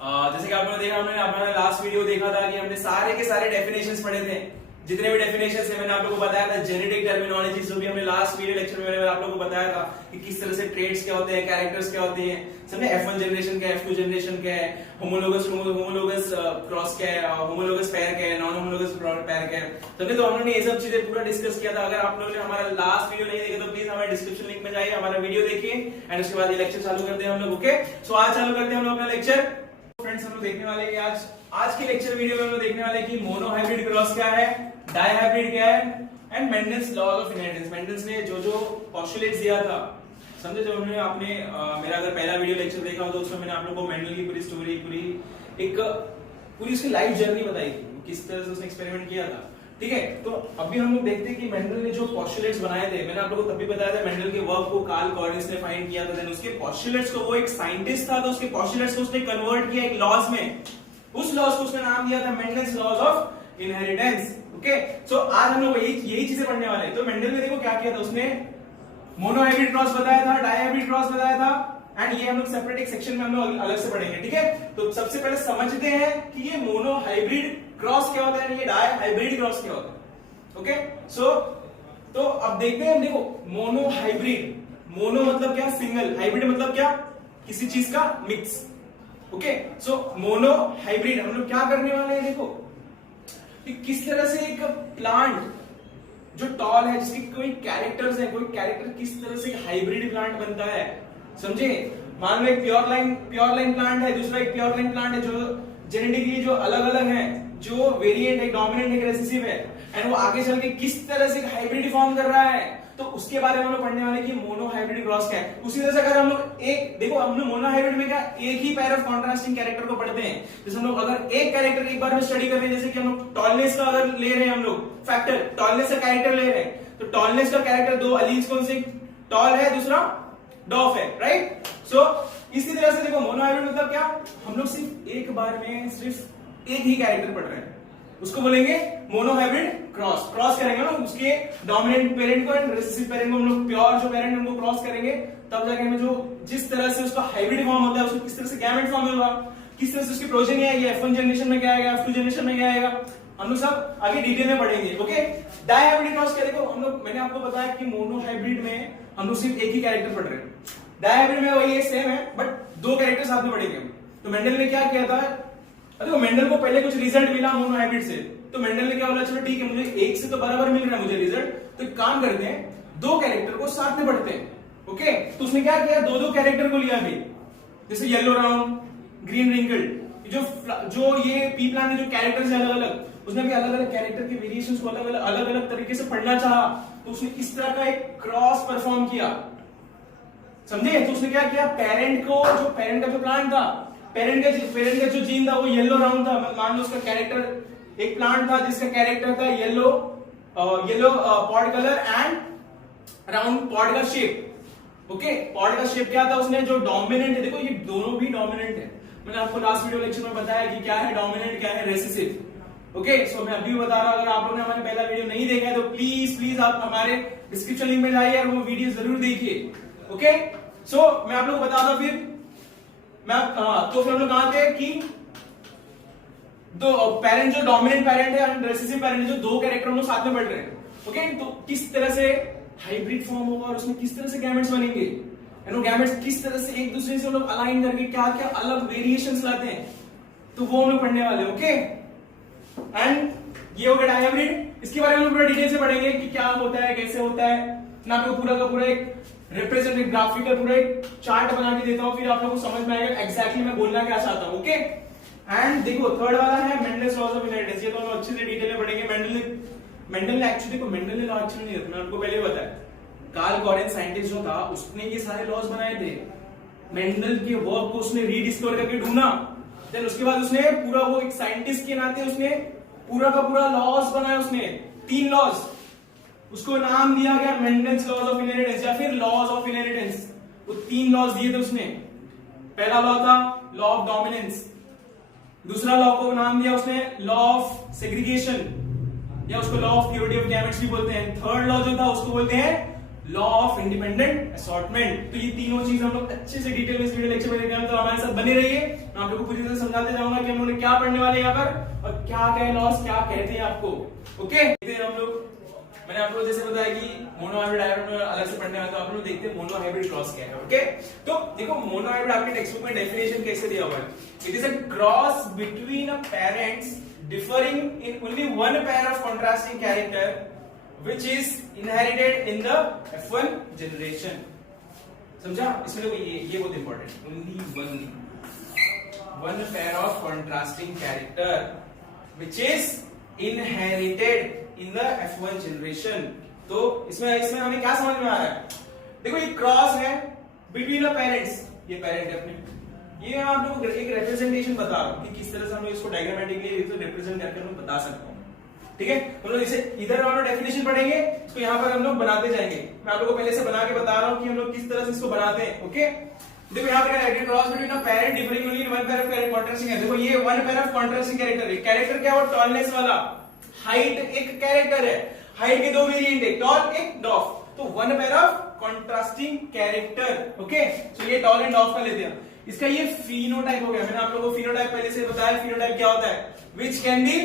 जैसे कि आप लोगों ने देखा, हमने हमारा लास्ट वीडियो देखा था कि हमने सारे के सारे डेफिनेशंस पढ़े थे। जितने भी डेफिनेशंस है मैंने आप लोगों को बताया था, जेनेटिक टर्मिनोलॉजी जो भी हमने लास्ट वीडियो लेक्चर में मैंने आप लोगों को बताया था कि किस तरह से ट्रेड्स क्या होते हैं, कैरेक्टर्स क्या होते हैं, समझे। F1 जनरेशन क्या है, F2 जनरेशन क्या है, होमोलोगस क्रॉस क्या है, होमोलोगस पेयर क्या है, नॉन होमोलोगस पेयर क्या है, समझे। तो हमने ये सब चीजें पूरा डिस्कस किया था। अगर आप लोगों ने हमारा लास्ट वीडियो नहीं देखा तो प्लीज हमारे डिस्क्रिप्शन लिंक में जाइए, हमारा वीडियो देखिए एंड उसके बाद ये लेक्चर चालू करते हैं हम लोग। ओके, सो आज चालू करते हैं हम लोग अपना लेक्चर। फ्रेंड्स, हम लोग देखने वाले हैं आज के लेक्चर वीडियो में हम लोग देखने वाले हैं कि मोनोहाइब्रिड क्रॉस क्या है, डायहाइब्रिड क्या है, and Mendel's laws of inheritance. Mendel's ने जो पोस्टुलेट्स दिया था, समझे। जब हमने आपने मेरा अगर पहला वीडियो लेक्चर देखा हो तो उसमें मैंने आप लोगों को मेंडल की पूरी स्टोरी, पूरी उसकी लाइफ जर्नी बताई थी, किस तरह से उसने एक्सपेरिमेंट किया था। ठीक है, तो अभी हम लोग देखते हैं कि मेंडल ने जो पोस्टुलेट्स बनाए थे, मैंने आप लोगों को तभी बताया था मेंडल के वर्क को कार्ल कॉर्डिस ने फाइंड किया था। देन उसके पोस्टुलेट्स को, वो एक साइंटिस्ट था तो उसके पोस्टुलेट्स को उसने कन्वर्ट किया एक लॉज में। उस लॉज को उसने नाम दिया था Mendel's laws of inheritance. Okay, so आज हम लोग यही चीजें पढ़ने वाले हैं। तो मेंडल ने देखो क्या किया था, उसने मोनोहाइब्रिड क्रॉस बताया था, डायहाइब्रिड क्रॉस बताया था, एंड ये हम लोग सेपरेट एक सेक्शन में हम लोग अलग से पढ़ेंगे। ठीक है, तो सबसे पहले समझते हैं कि ये मोनोहाइब्रिड क्रॉस क्या होता है, ये डायहाइब्रिड क्रॉस क्या होता है। ओके, सो तो अब देखते हैं। देखो, मोनोहाइब्रिड, मोनो मतलब क्या, सिंगल, हाइब्रिड मतलब क्या, किसी चीज का मिक्स। ओके, सो मोनोहाइब्रिड हम लोग क्या करने वाले हैं, देखो कि किस तरह से एक प्लांट जो टॉल है, जिसके कोई कैरेक्टर्स है, कोई कैरेक्टर, किस तरह से हाइब्रिड प्लांट बनता है, समझे। मान लो एक प्योर लाइन प्लांट है, दूसरा एक प्योर लाइन प्लांट है, जो जेनेटिकली जो अलग अलग है, जो वेरिएंट है, डोमिनेंट है, रिसेसिव है, एंड वो आगे चल के किस तरह से हाइब्रिड फॉर्म कर रहा है, तो उसके बारे में हम लोग पढ़ने वाले कि मोनोहाइब्रिड क्रॉस क्या है। उसी तरह से अगर हम लोग एक देखो, हम लोग मोनोहाइब्रिड में क्या एक ही पैर ऑफ कॉन्ट्रास्टिंग कैरेक्टर को पढ़ते हैं। जैसे हम लोग अगर एक कैरेक्टर एक बार में स्टडी कर रहे हैं, जैसे कि हम लोग टॉलनेस का अगर ले रहे हैं, हम लोग फैक्टर टॉलनेस का कैरेक्टर ले रहे हैं, तो टॉलनेस का कैरेक्टर दो अलील्स कौन से, टॉल है, दूसरा डॉफ है, राइट। सो इसी तरह से देखो मोनोहाइब्रिड मतलब क्या, हम लोग सिर्फ एक बार में सिर्फ एक ही कैरेक्टर पढ़ रहे हैं, उसको बोलेंगे मोनोहाइब्रिड क्रॉस। क्रॉस करेंगे ना उसके डोमिनेंट पेरेंट को एंड रिसेसिव पेरेंट को, हम लोग प्योर जो पेरेंट है उनको क्रॉस करेंगे, तब जाके हमें जो जिस तरह से उसका हाइब्रिड फॉर्म होता है, उसको किस तरह से गैमेट फॉर्म होगा, किस तरह से उसकी प्रोजेनी आएगी, F1 जनरेशन में क्या आएगा, F2 जनरेशन में क्या आएगा, हम लोग सब आगे डिटेल में पढ़ेंगे। ओके, डायहाइब्रिड क्रॉस क्या, देखो हम लोग, मैंने आपको बताया कि मोनोहाइब्रिड में हम लोग सिर्फ एक ही कैरेक्टर पढ़ रहे हैं, डायहाइब्रिड में वही सेम है बट दो कैरेक्टर साथ में पढ़ेंगे। तो मेंडल ने क्या किया था, देखो मेंडल को पहले कुछ रिजल्ट मिला मोनोहाइब्रिड से, तो मेंडल ने क्या बोला, चलो ठीक है, मुझे एक से तो बराबर मिल रहा है मुझे रिजल्ट, तो एक काम करते हैं, दो कैरेक्टर को साथ में पढ़ते हैं। ओके, तो उसने क्या किया, दो कैरेक्टर को लिया अभी, जैसे येलो राउंड, ग्रीन रिंकल्ड, जो ये पी प्लांट में जो कैरेक्टर्स है अलग अलग, उसने भी अलग अलग कैरेक्टर के वेरिएशंस को अलग अलग तरीके से पढ़ना चाहा, तो उसने इस तरह का एक क्रॉस परफॉर्म किया, समझे। तो उसने क्या किया, पेरेंट का जो प्लांट था, पेरेंट का जो जीन था वो येलो राउंड था, मान लो उसका कैरेक्टर, एक प्लांट था जिसका कैरेक्टर था yellow pod colour and round pod का शेप। ओके, पॉड का शेप क्या था, उसने जो डोमिनेंट है, देखो ये दोनों भी डोमिनेंट है, मैंने आपको लास्ट वीडियो लेक्चर में बताया कि क्या है डोमिनेंट, क्या है रेसेसिव। ओके, सो मैं अभी बता रहा हूं, अगर आप लोगों ने हमारा पहला वीडियो नहीं देखा है तो प्लीज आप हमारे डिस्क्रिप्शन लिंक में जाइए और वो वीडियो जरूर देखिए। ओके, सो मैं आप लोग बताता फिर तो फिर हम लोग कहां थे कि दो पेरेंट, जो डोमिनेंट पेरेंट है और रेसेसिव पेरेंट, जो दो कैरेक्टर हम लोग साथ में पढ़ रहे हैं। ओके, तो किस तरह से हाइब्रिड फॉर्म होगा और उसमें किस तरह से गैमेट्स बनेंगे, एंड वो गैमेट्स किस तरह से एक दूसरे से हम लोग अलाइन करके क्या क्या अलग वेरिएशंस लाते हैं, तो वो हम लोग पढ़ने वाले हैं। ओके, एंड ये हो गया डायहाइब्रिड, इसके बारे में हम पूरा डिटेल से पढ़ेंगे कि क्या होता है, कैसे होता है ना, आपको पूरा का पूरा एक रिप्रेजेंटेटिव ग्राफिकल पूरा एक चार्ट बना के देता हूं, फिर आप लोगों को समझ में आएगा एग्जैक्टली मैं बोलना क्या चाहता हूं। ओके, एंड देखो थर्ड वाला है मेंडल्स लॉज ऑफ इनहेरिटेंस, ये तो हम अच्छे से डिटेल में पढ़ेंगे। मेंडल ने एक्चुअली, देखो मेंडल ने लॉ एक्चुअली नहीं रखना, आपको पहले बताया, कार्ल कॉर्डेन साइंटिस्ट जो था उसने ये सारे लॉज बनाए थे, मेंडल के वर्क को उसने रीडिस्कवर करके ढूंढा, देन उसके बाद उसने पूरा, वो एक साइंटिस्ट के नाते उसने पूरा का पूरा लॉज बनाया, उसने 3 लॉज, उसको नाम दिया गया मेंडल्स लॉज ऑफ इनहेरिटेंस या फिर लॉज ऑफ इनहेरिटेंस। वो 3 लॉज दिए थे उसने। पहला लॉ था लॉ ऑफ डोमिनेंस, दूसरा लॉ को नाम दिया उसने लॉ ऑफ सेग्रीगेशन या उसको law of purity of gametes भी बोलते हैं। थर्ड लॉ जो था उसको बोलते हैं लॉ ऑफ इंडिपेंडेंट असॉर्टमेंट। तो ये तीनों चीज हम लोग अच्छे से डिटेल में इस वीडियो लेक्चर में देखेंगे, तो हमारे साथ बने रहिए। मैं आप लोगों को पूरी तरह से समझाते जाऊंगा कि हम लोग क्या पढ़ने वाले हैं यहाँ पर और क्या क्या है लॉस, क्या कहते हैं आपको। ओके, हम लोग मैंने आपको जैसे बताया कि मोनो हाइब्रिड हाइब्रिड अलग से पढ़ने वाला, तो आप लोग देखते हैं मोनो हाइब्रिड क्रॉस क्या है। ओके, तो देखो मोनो हाइब्रिड आपके टेक्स्ट बुक में डेफिनेशन कैसे दिया हुआ है, it is a cross between a parents differing in only one pair of contrasting character which is inherited in the F1 generation. समझा? इसमें देखो ये बहुत important, only one pair of contrasting character which is inherited in the F1 generation. तो इसमें हमें क्या समझ में आ रहा है, देखो ये क्रॉस है बिटवीन द पेरेंट्स, ये पेरेंट है अपने, ये मैं आप लोगों को एक रिप्रेजेंटेशन बता रहा हूं कि किस तरह से हम इसको डायग्रामेटिकली रिप्रेजेंट करके हम बता सकते हैं। ठीक है, तो लोग इसे इधर हम लोग डेफिनेशन पढ़ेंगे, इसको यहाँ पर हम लोग बनाते जाएंगे। मैं आप लोगों को पहले से बना के बता रहा हूँ कि हम लोग किस तरह से इसको बनाते हैं। ओके, देखो यहाँ पे क्या cross between a parent differing only in one pair of contrasting है। देखो ये one pair of contrasting character है। कैरेक्टर क्या है, टॉलनेस वाला, हाइट एक कैरेक्टर है, हाइट के दो वेरिएंट है, टॉल एक डॉफ, तो one pair of contrasting character. Okay, तो ये टॉल एंड डॉफ का लेते हैं। इसका ये फिनोटाइप हो गया, मैंने आप लोगों को फिनोटाइप पहले से बताया। फिनोटाइप क्या होता है, which can be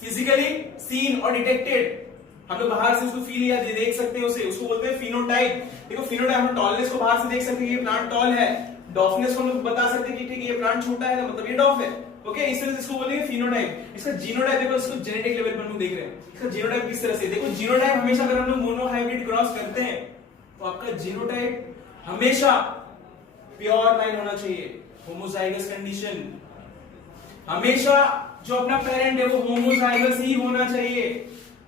physically seen और डिटेक्टेड, हम लोग बाहर से उसको फील या देख सकते हैं, उसे उसको बोलते हैं फिनोटाइप। देखो फिनोटाइप, हम टॉलनेस को बाहर से देख सकते हैं, ये प्लांट टॉल है, डॉफनेस को हम लोग बता सकते हैं कि ठीक है ये प्लांट छोटा है, मतलब ये डॉफ है। ओके, इस तरह से इसको बोलेंगे फिनोटाइप। इसका जीनोटाइप देखो, इसको जेनेटिक लेवल पर हम लोग देख रहे हैं, इसका जीनोटाइप किस तरह से, देखो जीनोटाइप हमेशा अगर हम लोग मोनो हाइब्रिड क्रॉस करते हैं तो आपका जीनोटाइप हमेशा प्योर लाइन होना चाहिए, होमोजाइगस कंडीशन, हमेशा जो अपना पेरेंट है वो होमोजाइगस ही होना चाहिए,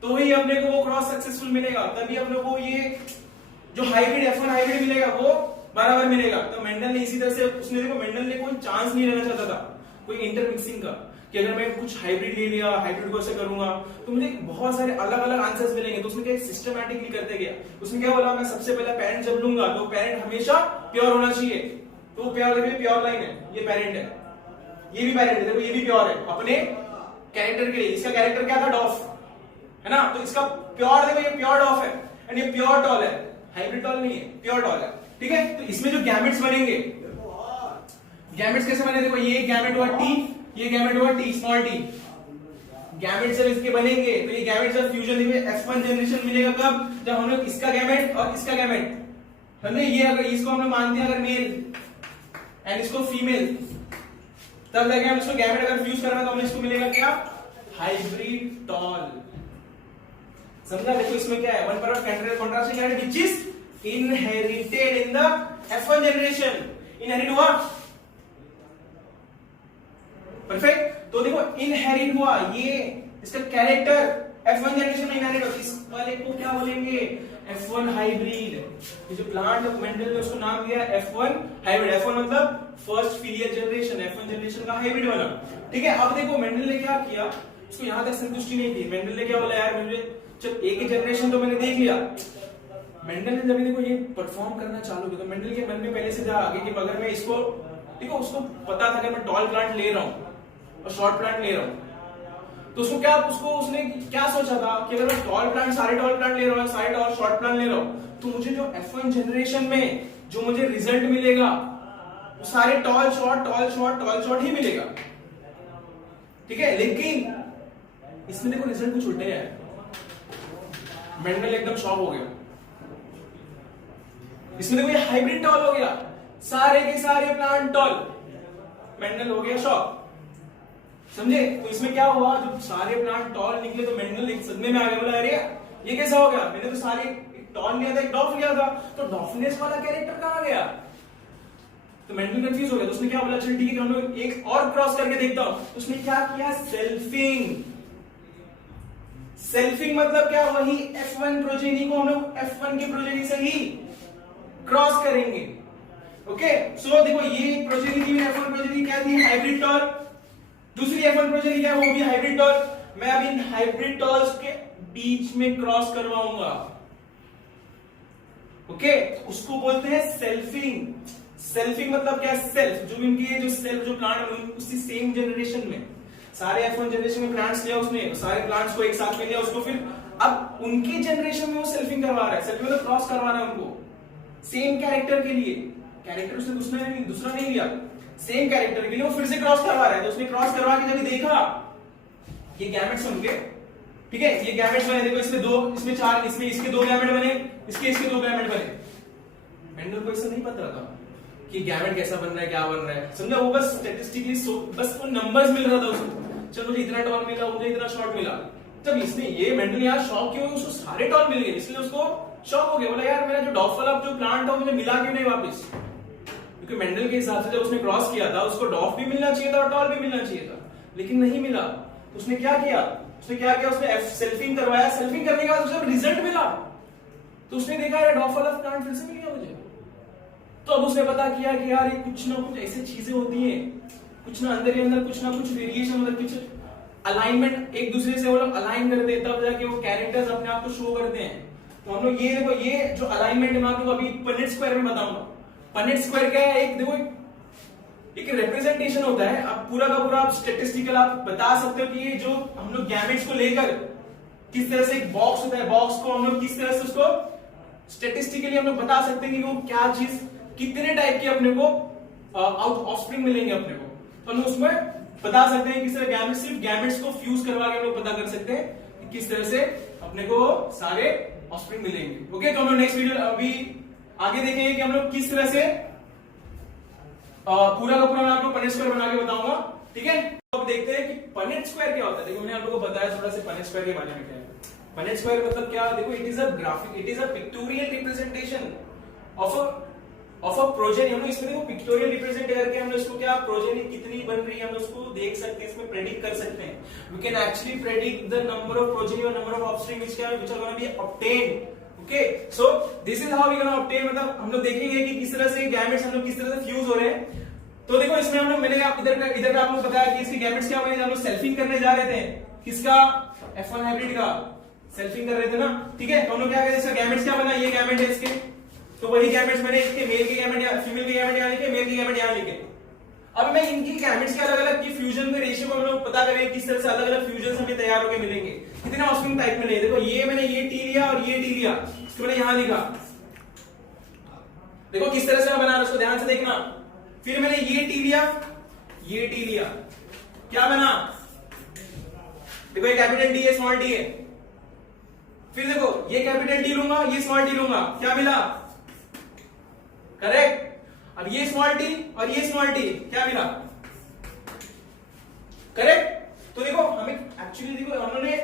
तो ही अपने को वो क्रॉस सक्सेसफुल मिलेगा, तभी अपने को ये जो हाइब्रिड F1 हाइब्रिड मिलेगा वो बराबर मिलेगा। तो मेंडल ने इसी तरह से, उसने देखो मेंडल ने कोई चांस नहीं लेना चाहता था कोई इंटरमिक्सिंग का, कि अगर मैं कुछ हाइब्रिड ले लिया, हाइब्रिड को ऐसे करूंगा तो मुझे बहुत सारे अलग अलग आंसर्स मिलेंगे, तो उसने क्या सिस्टमैटिकली करते गया। उसने क्या बोला, मैं सबसे पहले पेरेंट जब लूंगा तो पेरेंट हमेशा प्योर होना चाहिए, तो वो प्योर देखिए प्योर लाइन है, ये पेरेंट है, ये भी पेरेंट है, देखो ये भी प्योर है अपने कैरेक्टर के लिए। इसका कैरेक्टर क्या था, डॉफ है ना, तो इसका प्योर देखो ये प्योर डॉफ है एंड ये प्योर टॉल है, हाइब्रिड टॉल नहीं है, प्योर टॉल है। ठीक है, तो इसमें जो गैमेट्स बनेंगे, गैमेट्स कैसे बने, देखो ये गैमेट हुआ T, ये गैमेट हुआ T स्मॉल t, गैमेट्स जब इसके बनेंगे तो ये गैमेट्स जब फ्यूजन देखिए F1 जनरेशन मिलेगा कब, जब हम लोग इसका गैमेट और इसका गैमेट, समझे, ये अगर इसको हम लोग मानते हैं अगर मेल एंड इसको फीमेल, तब जाके हम इसको गैमेट अगर फ्यूज करेंगे तो हमें इसको मिलेगा क्या, हाइब्रिड टॉल। समझा? देखो इसमें क्या है, one pair of contrasting character which is inherited in the F1 generation, inherit हुआ, परफेक्ट। तो देखो इनहेरिट हुआ, ये इसका कैरेक्टर F1 जनरेशन में इनहेरिट होता है, इस वाले को क्या बोलेंगे, F1 हाइब्रिड। ये जो प्लांट मेंडल ने उसको नाम दिया F1 हाइब्रिड, F1 मतलब first filial generation, F1 generation का हाइब्रिड वाला। ठीक है, अब देखो मेंडल ने क्या किया, उसको यहां तक संतुष्टि नहीं थी, मेंडल ने क्या बोला, यार मुझे जब एक ही जनरेशन तो मैंने देख लिया, मेंडल ने जब देखो ये परफॉर्म करना चालू किया तो मेंडल के मन में पहले से था आगे कि अगर मैं इसको, देखो उसको पता था कि मैं टॉल प्लांट ले रहा हूं और शॉर्ट प्लांट ले रहा हूं, तो उसने क्या सोचा था कि अगर मैं टॉल प्लांट, सारे टॉल प्लांट ले रहा हूं, सारे टॉल शॉर्ट प्लांट ले रहा हूं, तो मुझे जो F1 जनरेशन में जो मुझे रिजल्ट मिलेगा वो सारे टॉल शॉर्ट ही मिलेगा। ठीक है, लेकिन इसमें देखो रिजल्ट कुछ उल्टे है, मेंडल एकदम शॉक हो गया, इसमें देखो ये हाइब्रिड टॉल हो गया, सारे के सारे प्लांट टॉल, मेंडल हो गया शॉक, समझे। तो इसमें क्या हुआ, जब सारे प्लांट टॉल निकले तो मेंडल एक सदमे में आ गया, बोला अरे ये कैसा हो गया, मैंने तो सारे टॉल लिया था, एक डॉफ लिया था, तो डॉफनेस वाला कैरेक्टर कहां गया। तो मेंडल कंफ्यूज हो गया, तो उसने क्या बोला, चल ठीक है हम लोग एक और क्रॉस करके देखता हूं। तो उसने क्या किया, सेल्फिंग। सेल्फिंग मतलब क्या, वही F1 प्रोजेनी को हम लोग F1 के प्रोजेनी से ही क्रॉस करेंगे। ओके, सो देखो ये प्रोजेनी थी, F1 प्रोजेनी क्या थी, हाइब्रिड टॉल, दूसरी F1 प्रोजेनी क्या है, वो भी हाइब्रिड टॉल। मैं अब इन हाइब्रिड टॉल्स के बीच में क्रॉस करवाऊंगा। ओके, उसको बोलते हैं सेल्फिंग। सेल्फिंग मतलब क्या, सेल्फ, जो इनके जो सेल्फ जो प्लांट उसी सेम जनरेशन में सारे F1 जनरेशन में प्लांट्स लिया उसने, सारे प्लांट्स को एक साथ में लिया, उसको फिर अब उनकी जनरेशन में वो सेल्फिंग करवा रहा है, सेल्फिंग मतलब क्रॉस करवा रहा है उनको सेम कैरेक्टर के लिए। कैरेक्टर उसने दूसरा नहीं लिया, सेम कैरेक्टर के लिए वो फिर से क्रॉस करवा रहा है। तो उसने क्रॉस करवा के जब देखा ये गैमेट्स उनके, ठीक है, ये गैमेट्स बने, देखो इसमें 2, इसमें 4, इसमें इसके 2 गैमेट बने, इसके 2 गैमेट बने। मेंडल को ऐसा नहीं पता था कि गैमेट कैसा बन रहा है, क्या बन रहा है, समझा? वो बस स्टैटिस्टिकली बस वो नंबर्स मिल रहा था उसको, चलो मुझे इतना टॉल मिला, मुझे इतना शॉर्ट मिला। जब इसने ये मेंडल यार शॉक क्यों, उसको सारे टॉल मिल गए, इसलिए उसको शॉक हो गया, बोला यार मेरा जो डॉफ वाला जो प्लांट था मुझे मिला क्यों नहीं वापस? क्योंकि मेंडल के हिसाब से जब उसने क्रॉस किया था उसको डॉफ भी मिलना चाहिए था और टॉल भी मिलना चाहिए था, लेकिन नहीं मिला। तो उसने क्या किया, उसने सेल्फिंग करवाया, सेल्फिंग करने के बाद उसे रिजल्ट मिला, तो उसने देखा यार डॉफ वाला प्लांट फिर से मिल गया मुझे। तो अब उसने पता किया कि यार ये कुछ ना कुछ ऐसी चीजें होती हैं, कुछ ना अंदर ही अंदर कुछ ना कुछ वेरिएशन, मतलब कुछ अलाइनमेंट एक दूसरे से वो लोग अलाइन कर देता है, जाके वो कैरेक्टर्स अपने आप को शो करते हैं। तो हम लोग ये देखो, ये जो अलाइनमेंट है मैं आपको अभी पनेट स्क्वायर में बताऊंगा। पनेट स्क्वायर क्या है, एक देखो एक रिप्रेजेंटेशन होता है, आप पूरा का पूरा आप स्टैटिस्टिकल आप बता सकते हो कि ये जो हम लोग गैमेट्स को लेकर किस तरह से एक बॉक्स होता है, बॉक्स को हम लोग किस तरह से उसको स्टैटिस्टिकली हम लोग बता सकते हैं कि वो क्या चीज, कितने टाइप के अपने को आउट ऑफस्प्रिंग मिलेंगे अपने को, तो हम उसमें बता सकते हैं किस तरह गैमेट्स, सिर्फ गैमेट्स को फ्यूज करवा के हम लोग पता कर सकते हैं कि किस तरह से अपने को सारे ऑफस्प्रिंग मिलेंगे। ओके, तो हम लोग नेक्स्ट वीडियो अभी आगे देखेंगे कि हम लोग किस तरह से पूरा का पूरा मैं आपको पनेट स्क्वायर बना के बताऊंगा, ठीक है? तो अब देखते हैं कि पनेट स्क्वायर क्या होता है। देखो मैंने आप लोगों को बताया थोड़ा सा पनेट स्क्वायर के बारे में क्या है। पनेट स्क्वायर मतलब क्या, देखो it is a graphic, it is a pictorial representation of a progeny. हम लोग इसमें देखो पिक्टोरियल रिप्रेजेंट करके हम लोग इसको क्या प्रोजेनी कितनी बन रही है हम लोग उसको देख सकते हैं, इसमें प्रेडिक्ट कर सकते हैं। We can actually predict the number of progeny और number of offspring which are gonna be obtained. Okay, so this is how we gonna obtain, मतलब हम लोग देखेंगे कि किस तरह से गैमेट्स हम लोग किस तरह से फ्यूज हो रहे हैं। तो देखो इसमें हम लोग, मैंने इधर का आपको बताया कि इसके गैमेट्स क्या बने, हम लोग सेल्फिंग करने जा रहे थे, किसका, F1 हाइब्रिड का सेल्फिंग कर रहे थे ना, ठीक है? तो हम लोग क्या करें, इसका गैमेट्स क्या बना, ये गैमेट है इसके, तो वही गैमेट्स बने इसके, मेल के गैमेट या फीमेल के गैमेट यहां लिखे, मेल के गैमेट यहां लिखे। अब मैं इनकी गैमेट्स के अलग अलग की फ्यूजन के रेशियो को हम लोग पता करें किस तरह से अलग अलग फ्यूजन हमें तैयार होकर मिलेंगे, कितने ऑफस्प्रिंग टाइप में। देखो ये मैंने ये टी लिया और ये टी लिया, इसको मैंने यहां लिखा, देखो किस तरह से मैं बना रहा हूं, उसको ध्यान से देखना। फिर मैंने ये टी लिया, ये टी लिया, क्या बना, देखो ये कैपिटल डी है, स्मॉल डी है। फिर देखो ये कैपिटल डी लूंगा, ये स्मॉल डी लूंगा, क्या मिला, करेक्ट। अब ये स्मॉल टी और ये स्मॉल टी, क्या मिला, करेक्ट। तो देखो हमें एक्चुअली, देखो हम लोगों ने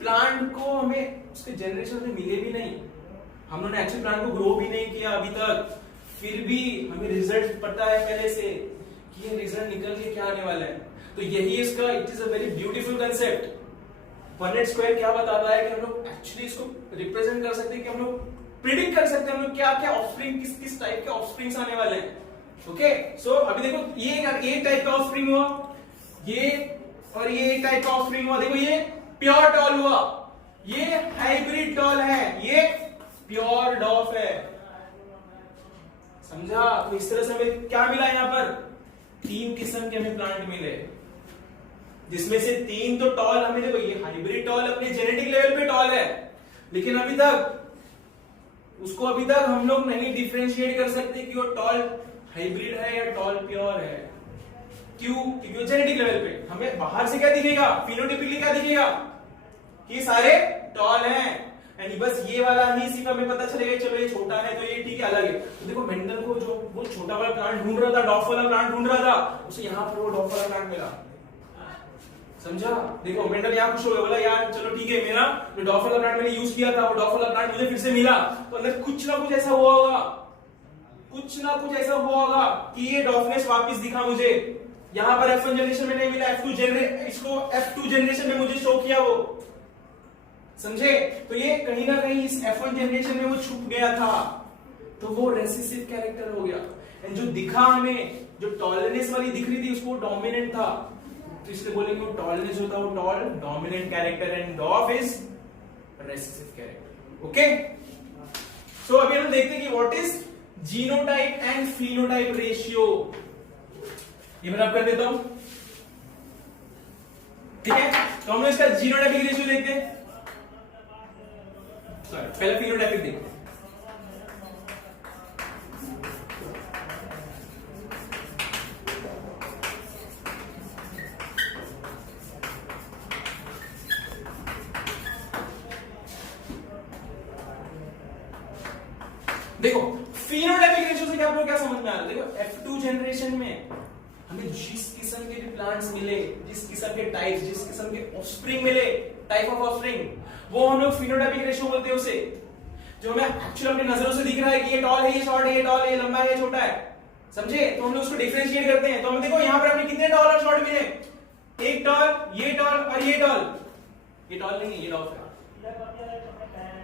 प्लांट को, हमें उसके जनरेशन में मिले भी नहीं, हम लोगों ने एक्चुअली प्लांट को ग्रो भी नहीं किया अभी तक, फिर भी हमें रिजल्ट पता है पहले से कि ये रिजल्ट निकल के क्या आने वाला है। तो यही इसका, it is a very beautiful concept. Punnett square क्या बताता है कि हम लोग एक्चुअली इसको रिप्रेजेंट कर सकते हैं, कि हम लोग प्रिडिक्ट कर सकते हैं हम लोग क्या क्या ऑफस्प्रिंग, किस किस टाइप के ऑफस्प्रिंग्स आने वाले हैं। ओके, सो अभी देखो ये टाइप का ऑफस्प्रिंग हुआ, ये और ये टाइप का ऑफस्प्रिंग हुआ। देखो ये प्योर टॉल हुआ, ये हाइब्रिड टॉल है, ये प्योर डॉफ है, समझा? तो इस तरह से हमें क्या मिला, यहाँ पर 3 किस्म के हमें प्लांट मिले, जिसमें से 3 तो टॉल हमें, देखो ये हाइब्रिड टॉल अपने जेनेटिक लेवल पे टॉल है, लेकिन अभी तक हम लोग नहीं डिफरेंशिएट कर सकते कि वो टॉल हाइब्रिड है या टॉल प्योर है। क्यों? क्योंकि जेनेटिक लेवल पे हमें बाहर से क्या दिखेगा, फिनोटाइपिकली क्या दिखेगा कि सारे टॉल हैं, यानी बस ये वाला ही सिर्फ हमें पता चलेगा चलो ये छोटा है तो ये ठीक है अलग है। तो देखो मेंडल को जो वो छोटा वाला प्लांट ढूंढ रहा था, डॉफ वाला प्लांट ढूंढ रहा था, उसे यहाँ पर वो डॉफ वाला प्लांट मिला, समझा? देखो मेंडल यहाँ खुश हो गया, बोला यार चलो ठीक है, मेरा जो डॉफ वाला प्लांट मैंने यूज किया था वो डॉफ वाला प्लांट मुझे फिर से मिला, तो अंदर कुछ ना कुछ ऐसा हुआ होगा, कुछ ना कुछ ऐसा हुआ होगा कि ये डॉफनेस वापस दिखा मुझे। यहाँ पर F1 जनरेशन में नहीं मिला, इसको F2 जनरेशन में मुझे शो किया वो, समझे? तो ये कहीं ना कहीं इस F1 जनरेशन में वो छुप गया था, तो वो रेसेसिव कैरेक्टर हो गया। एंड जो दिखा हमें, जो टॉलरेंस वाली दिख रही थी उसको डोमिनेंट था, तो इसलिए बोलेंगे वो टॉलरेंस होता है, वो tall dominant character, and dwarf is recessive character. Okay, so अभी हम देखते हैं कि what is genotype and phenotype ratio. ये मैं अब कर देता हूं, ठीक है? तो हम लोग इसका जीनोटाइपिक रेशियो देखते हैं, पहले फिनोटाइपिक देखते हैं। देखो फिनोटाइपिक रेशियो से क्या आप लोग क्या समझ में आ रहा है? देखो F2 जनरेशन में हमें जिस किस्म के भी प्लांट्स मिले, जिस किस्म के टाइप्स, जिस किस्म के ऑफस्प्रिंग मिले, टाइप ऑफ ऑफस्प्रिंग, वो हम लोग फिनोटाइपिक रेशियो बोलते हैं उसे। जो हमें एक्चुअली अपनी नजरों से दिख रहा है कि ये टॉल है, ये शॉर्ट है, ये टॉल है, ये लंबा है, ये छोटा है, समझे? तो हम लोग उसको डिफरेंशिएट करते हैं। तो हम देखो यहाँ पर हमें कितने टॉल और शॉर्ट मिले, एक टॉल, ये टॉल और ये टॉल। ये टॉल नहीं है, ये डॉफ है,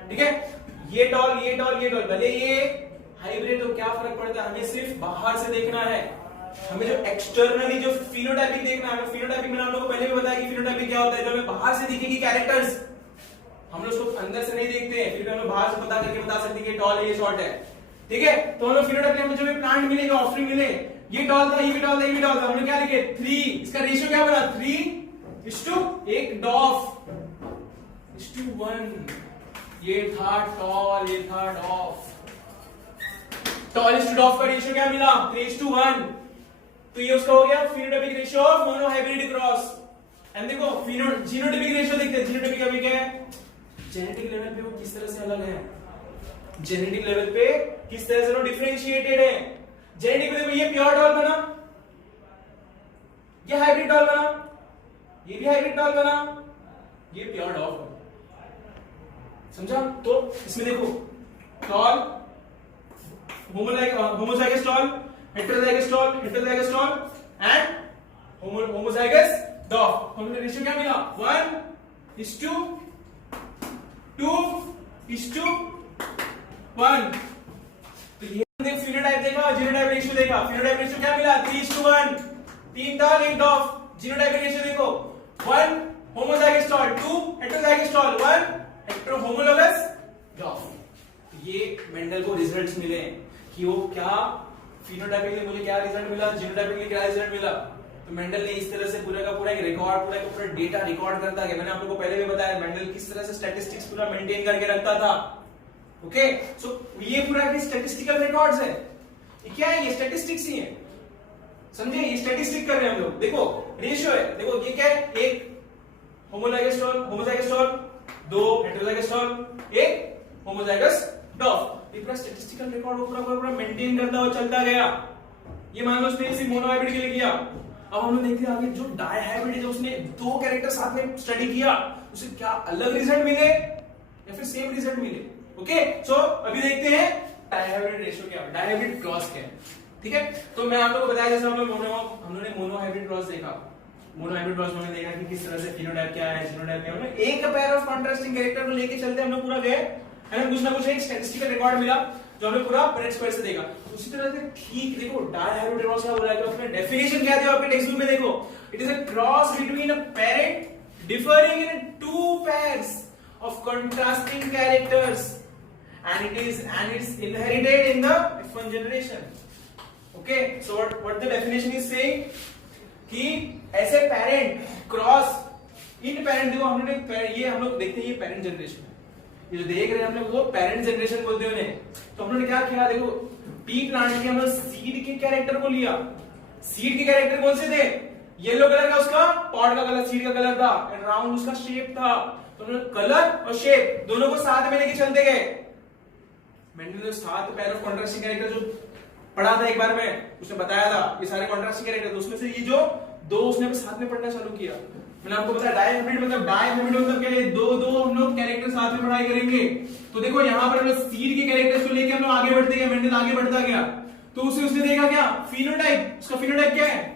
ठीक है? ये टॉल, ये टॉल, ये टॉल। भले ये हाइब्रिड, तो क्या फर्क पड़ता है? हमें सिर्फ बाहर से देखना है, हमें जो एक्सटर्नली जो फिनोटाइपिक देखना है। फिनोटाइपिक मैंने आप लोगों को पहले भी बताया कि फिनोटाइपिक क्या होता है। जो हमें बाहर से दिखेगी कैरेक्टर्स, हम लोग उसको अंदर से नहीं देखते हैं, फिर भी हम लोग बाहर से पता करके बता सकते हैं कि टॉल है, ये शॉर्ट है, ठीक है? तो हम लोग फिनोटाइपिक में जो भी प्लांट मिले, जो ऑफस्प्रिंग मिले, ये टॉल था, ये भी टॉल था, ये भी टॉल था, हम लोग क्या लिखे? 3। इसका रेशियो क्या बना? 3:1 एक डॉफ 1। ये था टॉल, ये था डॉफ। टॉल इज टू डॉफ का रेशियो क्या मिला? 3:1। तो ये उसका हो गया phenotypic ratio of monohybrid cross. And देखो जीनोटाइपिक रेशियो देखते हैं। जीनोटाइपिक अभी क्या है? जेनेटिक लेवल पे वो किस तरह से अलग है, जेनेटिक लेवल पे किस तरह से वो डिफरेंशिएटेड है। जेनेटिक में देखो ये प्योर टॉल बना, ये हाइब्रिड टॉल बना, ये भी हाइब्रिड टॉल बना, ये प्योर डॉफ बना, समझा? तो इसमें देखो tall, homozygous tall, heterozygous tall, heterozygous tall and homozygous dwarf. हमने रेशियो क्या मिला? 1:2:1। तो ये देख फिनोटाइप देखा, जीनोटाइप रेशियो देखा। फिनोटाइप रेशियो क्या मिला? 3:1, 3 टॉल, 1 डॉफ। जीनोटाइप रेशियो देखो 1 homozygous tall, 2 heterozygous tall, 1 hetero homologous dwarf. ये मेंडल को रिजल्ट्स मिले कि वो क्या फिनोटाइपिकली मुझे क्या रिजल्ट मिला, जीनोटाइपिकली क्या रिजल्ट मिला। तो मेंडल ने इस तरह से पूरा का पूरा एक रिकॉर्ड, पूरा डेटा रिकॉर्ड करता गया। मैंने आप लोगों को पहले भी बताया मेंडल किस तरह से स्टैटिस्टिक्स पूरा मेंटेन करके रखता था। ओके, सो ये पूरा एक स्टैटिस्टिकल रिकॉर्ड्स है। ये क्या है? ये स्टैटिस्टिक्स ही है, समझे? ये स्टैटिस्टिक कर रहे हैं हम लोग। देखो रेशियो है, देखो ये क्या है? 1 homozygous tall, 2 heterozygous tall, 1 homozygous dwarf. ये पूरा स्टैटिस्टिकल रिकॉर्ड वो पूरा मेंटेन करता हुआ चलता गया। ये मान लो उसने सिर्फ मोनोहाइब्रिड के लिए किया। अब हम लोग देखते हैं आगे जो डायहाइब्रिड है, जो उसने 2 कैरेक्टर साथ में स्टडी किया, उसे क्या अलग रिजल्ट मिले या फिर सेम रिजल्ट मिले। ओके, सो अभी देखते हैं डायहाइब्रिड रेशियो क्या है, डायहाइब्रिड क्रॉस क्या है, ठीक है? तो मैं आप लोगों को बताया जैसे हम लोगों ने मोनोहाइब्रिड क्रॉस देखा। मोनोहाइब्रिड क्रॉस में हमने देखा कि किस तरह से फिनोटाइप क्या है, जीनोटाइप क्या है। हमने एक पेयर ऑफ कॉन्ट्रास्टिंग कैरेक्टर को लेके चलते हम लोग पूरा गए, हमें कुछ ना कुछ एक स्टैटिस्टिकल रिकॉर्ड मिला जो हमने पूरा परेट स्क्वायर से देखा। उसी तरह से ठीक देखो डायहाइब्रिड क्रॉस क्या बोला है, तो उसमें डेफिनेशन क्या दिया आपके टेक्स्ट बुक में देखो, it is a cross between a parent differing in 2 pairs of contrasting characters and it's inherited in the F1 generation. Okay, so what the definition is saying कि ऐसे पेरेंट क्रॉस इन पेरेंट, देखो हमने ये हम लोग देखते हैं ये पेरेंट जनरेशन है, ये जो देख रहे हैं हम लोग वो पेरेंट जनरेशन बोलते हैं उन्हें। तो हम लोगों ने क्या किया, देखो पी प्लांट के हम लोग सीड के कैरेक्टर को लिया। सीड के कैरेक्टर कौन से थे? येलो कलर का उसका पॉड का कलर, सीड का कलर था, एंड राउंड उसका शेप था। तो हमने कलर और शेप दोनों को साथ में लेके चलते गए। मैंने जो 7 पेयर ऑफ कॉन्ट्रास्टिंग कैरेक्टर जो पढ़ा था एक बार में, उसने बताया था ये सारे कॉन्ट्रास्टिंग कैरेक्टर, तो उसमें से ये जो 2 उसने साथ में पढ़ना चालू किया। मैंने आपको बताया डायहाइब्रिड मतलब क्या है? 2 हम लोग कैरेक्टर साथ में पढ़ाई करेंगे। तो देखो यहाँ पर हम लोग सीड के कैरेक्टर्स को लेके हम लोग आगे बढ़ते गए, मेंडल आगे बढ़ता गया। तो उसने देखा क्या? फिनोटाइप। उसका फिनोटाइप क्या है?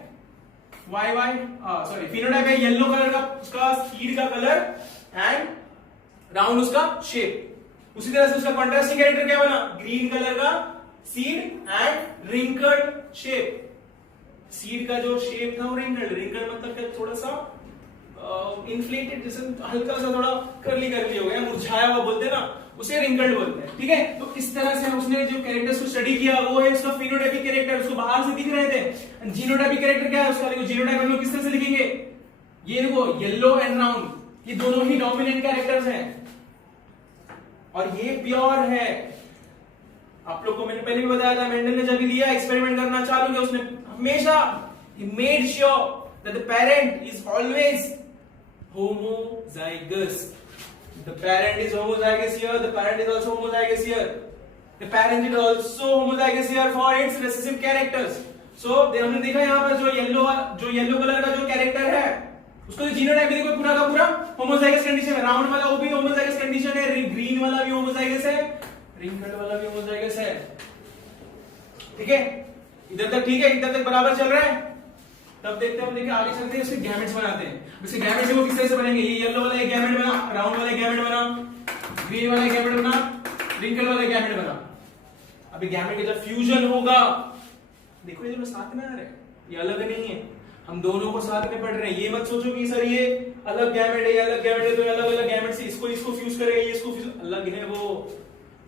फिनोटाइप है येलो कलर का उसका सीड का कलर एंड राउंड उसका शेप। उसी तरह से उसका कॉन्ट्रास्टिंग कैरेक्टर क्या बना? ग्रीन कलर का seed and wrinkled shape. Seed का जो शेप था वो रिंकल्ड मतलब क्या? थोड़ा सा इन्फ्लेटेड, जैसे हल्का सा थोड़ा कर्ली हो गया, मुरझाया हुआ बोलते हैं ना, उसे रिंकल्ड बोलते हैं, ठीक है? तो इस तरह से उसने जो कैरेक्टर्स को स्टडी किया वो है उसका फिनोटाइपिक कैरेक्टर, उसको बाहर से दिख रहे थे। जीनोटाइपिक कैरेक्टर क्या है उसका? देखो जीनोटाइप हम लोग किस तरह से लिखेंगे, ये देखो येलो एंड राउंड, ये दोनों ही डोमिनेंट कैरेक्टर्स हैं और ये प्योर है। आप लोग को मैंने पहले भी बताया था, मेंडल ने जब लिया एक्सपेरिमेंट करना चालू किया, उसने हमेशा he made sure that the parent is always homozygous. The parent is homozygous here, the parent is also homozygous here. The parent is also homozygous here for its recessive characters. So हमने देखा यहाँ पर जो yellow colour का जो character है उसको जो जीनोटाइप देखो पूरा का पूरा होमोजाइगस कंडीशन है। राउंड वाला वो भी होमोजाइगस कंडीशन है, ग्रीन वाला भी होमोजाइगस है, रिंकल वाला भी होमोजाइगस है। ठीक है, इधर तक ठीक है, इधर तक बराबर चल रहा है। तब देखते हैं हम, देखिए आगे चलते हैं, उसके गैमेट्स बनाते हैं। उसके गैमेट्स देखो किस तरह से बनेंगे। ये येलो वाला एक गैमेट बना, राउंड वाला एक गैमेट बना, ग्रीन वाला एक गैमेट बना, रिंकल वाला एक गैमेट बना। अभी गैमेट का जब फ्यूजन होगा, देखो ये दोनों साथ में आ रहे हैं, ये अलग नहीं है, हम दोनों को साथ में पढ़ रहे हैं। ये मत सोचो कि सर ये अलग गैमेट है, ये अलग गैमेट है, तो अलग अलग गैमेट से इसको फ्यूज करेगा, ये इसको फ्यूज, अलग है वो।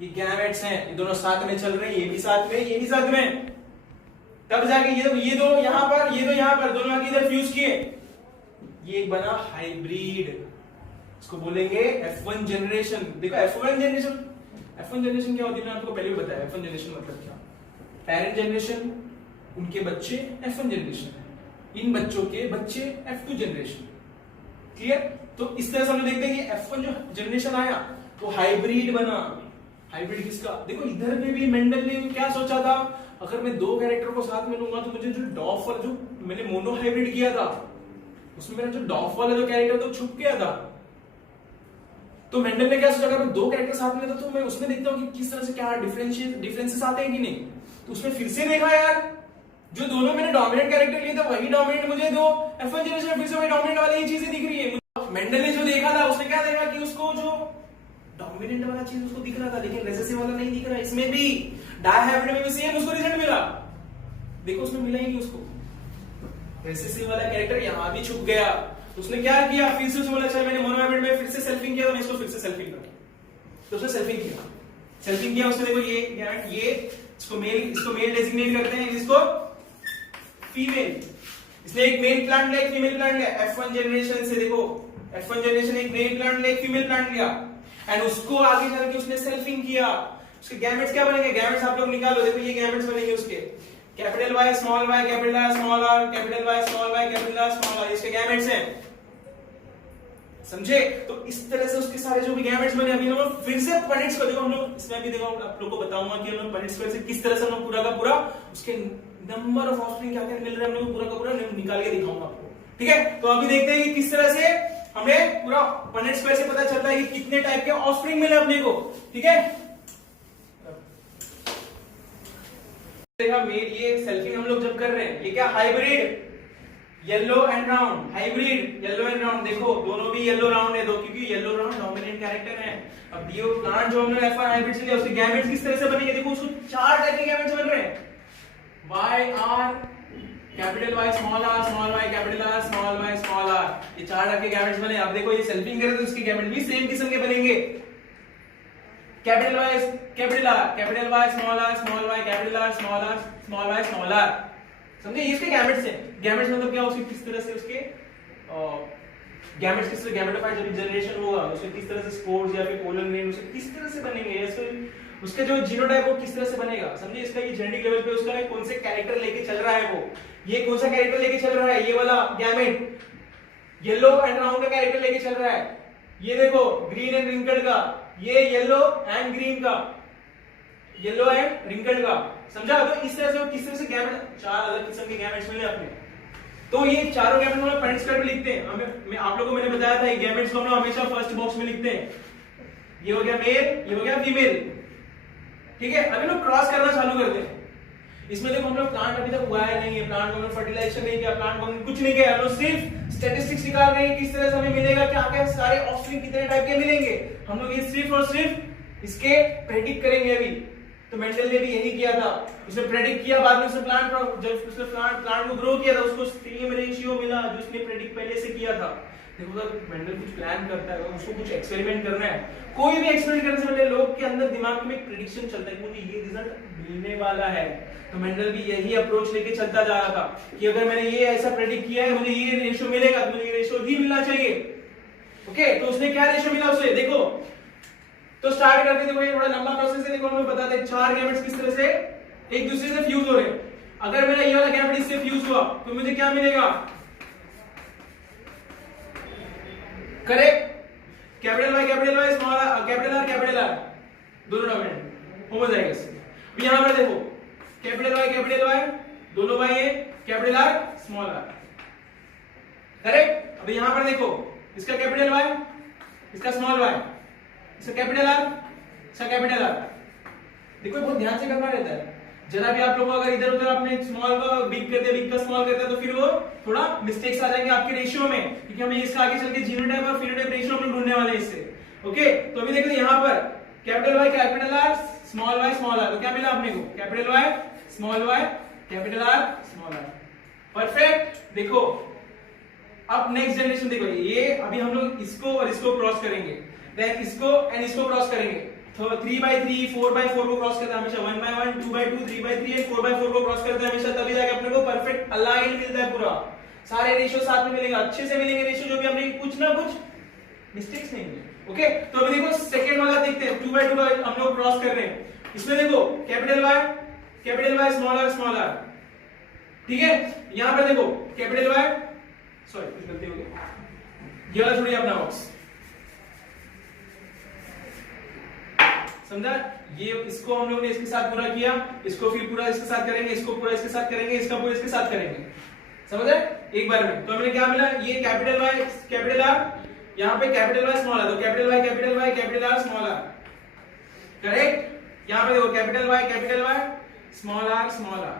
ये गैमेट्स हैं, ये दोनों साथ में चल रहे हैं, ये भी साथ में, ये भी साथ में। तब जाके ये दो यहां पर, ये दो यहां पर, दोनों आके इधर फ्यूज किए, ये एक बना हाइब्रिड। इसको बोलेंगे F1 जनरेशन। देखो F1 जनरेशन क्या होती है, मैंने आपको पहले भी बताया। F1 जनरेशन मतलब क्या, पेरेंट जनरेशन, उनके बच्चे F1 जनरेशन है, इन बच्चों के बच्चे F2 जनरेशन। क्लियर? तो इस तरह से हम देखते हैं कि F1 जो जनरेशन आया वो हाइब्रिड बना। हाइब्रिड किसका, देखो इधर में भी मेंडल ने क्या सोचा था, अगर मैं दो कैरेक्टर को साथ में लूंगा तो मुझे जो डॉफ वाला, जो मैंने मोनो हाइब्रिड किया था उसमें मेरा जो डॉफ वाला जो कैरेक्टर तो छुप गया था। तो मेंडल ने क्या सोचा, अगर मैं दो कैरेक्टर साथ में लेता तो मैं उसमें देखता हूँ कि किस तरह से क्या डिफरेंसेस आते हैं कि नहीं। तो उसमें फिर से देखा यार, जो दोनों मैंने डोमिनेंट कैरेक्टर लिए थे वही डोमिनेंट मुझे दो F1 जनरेशन में फिर से वही डोमिनेंट वाली ही चीजें दिख रही है। मेंडल ने जो देखा था उसने क्या देखा कि उसको जो डोमिनेंट वाला चीज उसको दिख रहा था, लेकिन रेसेसिव वाला नहीं दिख रहा। इसमें भी डायहाइब्रिड में भी सेम उसको रिजल्ट मिला। देखो उसमें मिला ही नहीं उसको, रेसेसिव वाला कैरेक्टर यहां भी छुप गया। तो उसने क्या किया, फिर से उसने बोला चल मैंने मोनोहाइब्रिड में फिर से सेल्फिंग किया, तो मैं इसको फिर से सेल्फिंग करूं। तो उसने सेल्फिंग किया उसने, देखो ये इसको मेल डेजिग्नेट करते हैं, इसको फीमेल। इसने एक मेल प्लांट लिया, एक फीमेल प्लांट लिया। F1 जनरेशन से देखो, F1 जनरेशन एक मेल प्लांट लिया, एक फीमेल प्लांट लिया, एंड उसको आगे चल के उसने सेल्फिंग किया। उसके गैमेट्स क्या बनेंगे, गैमेट्स आप लोग निकालो। देखो ये गैमेट्स बनेंगे उसके, capital Y small y, capital R small r, capital Y small y, capital R small r, इसके गैमेट्स हैं। समझे? तो इस तरह से उसके सारे जो भी गैमेट्स बने, अभी हम लोग फिर से पनिट्स को देखो, हम लोग इसमें भी देखो आप लोग को बताऊंगा कि हम लोग पनिट्स को किस तरह से हम लोग पूरा का पूरा उसके नंबर ऑफ ऑफस्प्रिंग क्या क्या मिल रहे हैं, हम लोग पूरा का पूरा निकाल के दिखाऊंगा आपको। ठीक है, तो अभी देखते हैं कि किस तरह से हमें पूरा पनेट स्क्वायर से पता चलता है कि कितने टाइप के ऑफस्प्रिंग मिले अपने को। ठीक है, देखा मेल, ये सेल्फिंग हम लोग जब कर रहे हैं, ये क्या hybrid yellow and round, hybrid yellow and round. देखो दोनों भी येलो राउंड है दो, क्योंकि येलो राउंड डोमिनेंट कैरेक्टर है। अब ये प्लांट जो हमने F1 हाइब्रिड से लिया उसके गैमेट्स किस तरह से बनेंगे, देखो उसको चार टाइप के गैमेट्स बन रहे हैं। Y R, capital Y small r, small y, capital R small y, small r, ये चार टाइप के गैमेट्स बने। अब देखो ये सेल्फिंग करें तो इसके गैमेट भी सेम किस्म के बनेंगे। Capital Y capital R, capital Y small r, small y, capital R small r, small y, small r। समझे, ये इसके गैमेट्स हैं। गैमेट्स मतलब क्या, उसके किस तरह से उसके गैमेट्स किस तरह गैमेटोफाइट जब जनरेशन होगा उसके किस तरह से स्पोर्स या फिर पोलर ग्रेन उसके किस तरह से बनेंगे, ऐसे उसका जो जीनोटाइप वो किस तरह से बनेगा। समझे, इसका ये जेनेटिक लेवल पे उसका कौन से कैरेक्टर लेके चल रहा है, वो ये कौन सा कैरेक्टर लेके चल रहा है, ये वाला गैमेट येलो एंड राउंड का कैरेक्टर लेके चल रहा है। ये देखो ग्रीन एंड रिंकल्ड का, ये येलो एंड ग्रीन का, येलो एंड रिंकल्ड का। समझा, तो इस तरह से किस तरह से गैमेट, चार अलग किस्म के गैमेट्स मिले अपने। तो ये चारों गैमेट हम लोग पॉइंट स्क्वायर पे लिखते हैं। मैं आप लोगों को मैंने बताया था ये गैमेट्स को हम लोग हमेशा फर्स्ट बॉक्स में लिखते हैं। ये हो गया मेल, ये हो गया फीमेल। ठीक है, अभी लोग क्रॉस करना चालू करते हैं। इसमें देखो हम लोग प्लांट अभी तक उगाया नहीं है, प्लांट को हमने फर्टिलाइजेशन नहीं किया, प्लांट को हमने कुछ नहीं किया, हम लोग सिर्फ स्टैटिस्टिक्स निकाल रहे हैं किस तरह से हमें मिलेगा, क्या क्या सारे ऑफस्प्रिंग कितने टाइप के मिलेंगे। हम लोग ये सिर्फ और सिर्फ इसके प्रेडिक्ट करेंगे अभी। तो मेंडल ने भी यही किया था, उसने प्रेडिक्ट किया, बाद में उसने प्लांट जब उसने प्लांट को ग्रो किया था उसको सेम रेशियो मिला जो उसने प्रेडिक्ट पहले से किया था। देखो अगर मेंडल कुछ प्लान करता है, उसको कुछ एक्सपेरिमेंट करना है, कोई भी एक्सपेरिमेंट करने से पहले लोग के अंदर दिमाग में एक प्रेडिक्शन चलता है कि मुझे ये रिजल्ट मिलने वाला है। तो मेंडल भी यही अप्रोच लेके चलता जा रहा था कि अगर मैंने ये ऐसा प्रेडिक्ट किया है, मुझे ये रेशियो मिलेगा, तो मुझे ये रेशियो ही मिलना चाहिए। ओके, तो उसने क्या रेशियो मिला उसे, देखो तो स्टार्ट करते, देखो ये थोड़ा लंबा प्रोसेस है। देखो हम बताते हैं चार गैमेट्स किस तरह से एक दूसरे से फ्यूज हो रहे हैं। अगर मेरा ये वाला गैमेट इससे फ्यूज हुआ तो मुझे क्या मिलेगा, correct, capital Y small r, capital R दोनों डोमिनेंट। होमोजाइगस। अब यहां पर देखो कैपिटल वाई दोनों वाई है, capital R small R, correct. अब यहां पर देखो इसका कैपिटल वाई, इसका स्मॉल वाई, इसका कैपिटल आर, इसका कैपिटल आर। देखो बहुत ध्यान से करना रहता है, जरा भी आप लोगों को अगर इधर उधर आपने स्मॉल का बिग कर दिया, बिग का स्मॉल कर दिया, तो फिर वो थोड़ा मिस्टेक्स आ जाएंगे आपके रेशियो में, क्योंकि हमें इसका आगे चल के जीनोटाइप और फिनोटाइप रेशियो हम ढूंढने वाले हैं इससे। ओके, तो अभी देखो यहाँ पर capital Y capital R small R, तो क्या मिला अपने को? Capital Y capital R small R. Perfect. देखो अब नेक्स्ट जनरेशन देखो, ये अभी हम लोग इसको और इसको क्रॉस करेंगे, देन इसको एंड इसको क्रॉस करेंगे। तो 3/3 4/4 को क्रॉस करते हैं हमेशा, 1/1 2/2 3/3 एंड 4/4 को क्रॉस करते हैं हमेशा, तभी जाके अपने को परफेक्ट अलाइन मिलता है पूरा। सारे रेशियो साथ में मिलेंगे, अच्छे से मिलेंगे रेशियो, जो भी हमने कुछ ना कुछ मिस्टेक्स नहीं मिले। ओके, तो अभी देखो सेकंड वाला देखते हैं, 2/2 का हम लोग क्रॉस कर रहे हैं। इसमें देखो कैपिटल वाई स्मॉल आर, ठीक है। यहां पर देखो कैपिटल वाई, सॉरी कुछ गलती हो गई, ये वाला छोड़िए अपना बॉक्स, समझा? ये इसको हम लोगों ने इसके साथ पूरा किया, इसको फिर पूरा इसके साथ करेंगे, इसको पूरा इसके साथ करेंगे, इसका पूरा इसके साथ करेंगे, समझ आए एक बार में। तो हमें क्या मिला? ये कैपिटल वाई कैपिटल आर, यहाँ पे कैपिटल वाई स्मॉल आर, तो capital Y capital R small R, correct. यहाँ पे देखो कैपिटल वाई स्मॉल आर,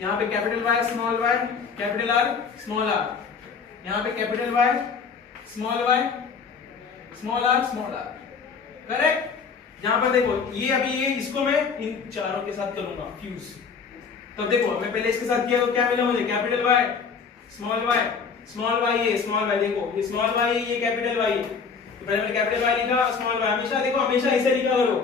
यहाँ पे capital Y capital R small R, यहाँ पे capital Y small R, correct. यहां पर देखो ये अभी ये इसको मैं इन चारों के साथ करूंगा फ्यूज। तो देखो मैं पहले इसके साथ किया तो क्या मिला मुझे? कैपिटल वाई स्मॉल वाई ये स्मॉल वाई, देखो ये स्मॉल वाई ये कैपिटल वाई, तो पहले मैंने कैपिटल वाई लिखा, स्मॉल वाई। हमेशा देखो हमेशा ऐसे लिखा करो,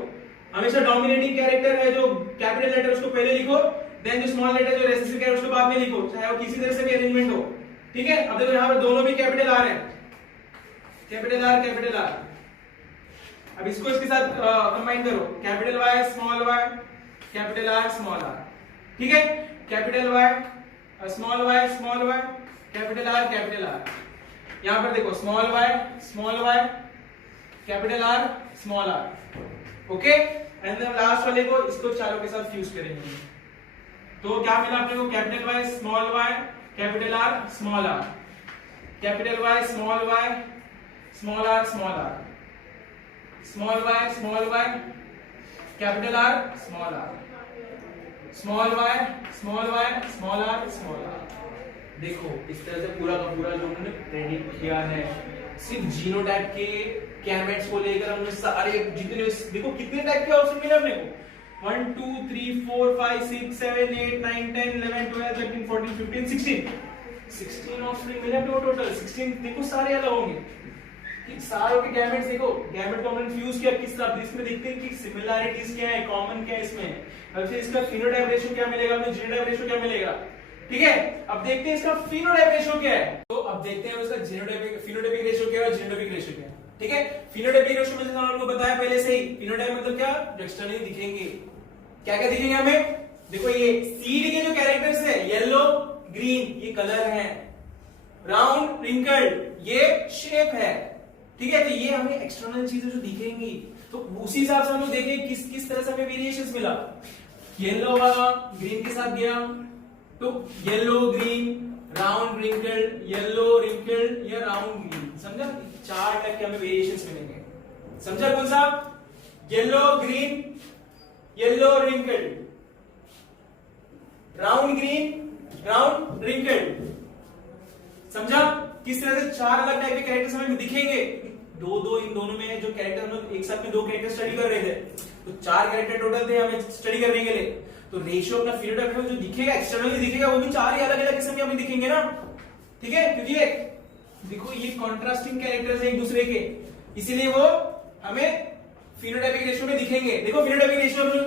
हमेशा डोमिनेटिंग कैरेक्टर है जो कैपिटल लेटर उसको पहले लिखो, देन जो स्मॉल लेटर जो रेसेसिव कैरेक्टर उसको बाद में लिखो, चाहे वो किसी तरह से भी अरेंजमेंट हो, ठीक है। अब देखो यहां पर दोनों भी कैपिटल आर है, कैपिटल आर। अब इसको इसके साथ कंबाइन करो, capital Y capital R small R, ठीक है। Capital Y small Y capital R. यहां पर देखो small Y capital R small R, okay. And then last वाले को इसको चारों के साथ फ्यूज करेंगे, तो क्या मिला आपने को? Capital Y capital R small R, capital Y small R small Y capital R small R, small Y small R. देखो इस तरह से पूरा का पूरा जो हमने प्रेडिक्ट किया है, सिर्फ जीनोटाइप के गैमेट्स को लेकर हमने सारे जितने, देखो कितने टाइप के ऑप्शन मिले अपने को, 1 2 3 4 5 6 7 8 9 10 11 12 13 14 15 16 ऑप्शन मिले अपने को टोटल 16। देखो सारे अलग होंगे, सारों के गैमेट्स देखो, गैमेट को हमने फ्यूज किया किस तरह, इसमें देखते हैं कि सिमिलरिटीज क्या है, कॉमन क्या है इसमें, अब फिर इसका फिनोटाइप रेशियो क्या मिलेगा, हमें जीनोटाइप रेशियो क्या मिलेगा, ठीक है। अब देखते हैं इसका फिनोटाइप रेशियो क्या है, तो अब देखते हैं इसका फिनोटाइपिक रेशियो क्या है और जीनोटाइपिक रेशियो क्या है, ठीक है। फिनोटाइपिक रेशियो में जैसे मैंने आपको बताया पहले से ही, फिनोटाइप मतलब क्या? जो एक्सटर्नली दिखेंगे, क्या क्या दिखेंगे हमें? देखो ये सीड के जो कैरेक्टर्स है, येलो ग्रीन ये कलर है, राउंड रिंकल्ड ये शेप है, ठीक है। तो ये हमें एक्सटर्नल चीजें जो दिखेंगी, तो उसी हिसाब से हम लोग देखें किस किस तरह से हमें वेरिएशंस मिला। येलो वाला ग्रीन के साथ गया, तो yellow green round wrinkled, yellow wrinkled या राउंड ग्रीन, समझा? 4 टाइप के हमें वेरिएशंस मिलेंगे, समझा? कौन सा? Yellow green, yellow wrinkled, round green, round wrinkled, समझा? किस तरह से 4 अलग टाइप के कैरेक्टर्स हमें दिखेंगे। दो इन दोनों में जो कैरेक्टर हम लोग एक साथ में 2 कैरेक्टर स्टडी कर रहे थे, तो 4 कैरेक्टर टोटल थे हमें स्टडी करने के लिए, तो रेशियो अपना फिनोटाइप में जो दिखेगा एक्सटर्नली दिखेगा वो भी 4 ही अलग अलग किस्म के हमें दिखेंगे ना, ठीक है। क्योंकि देखो ये कॉन्ट्रास्टिंग कैरेक्टर्स हैं एक दूसरे के, इसीलिए वो हमें फिनोटाइपिक रेशियो में दिखेंगे। देखो फिनोटाइपिक रेशियो में हम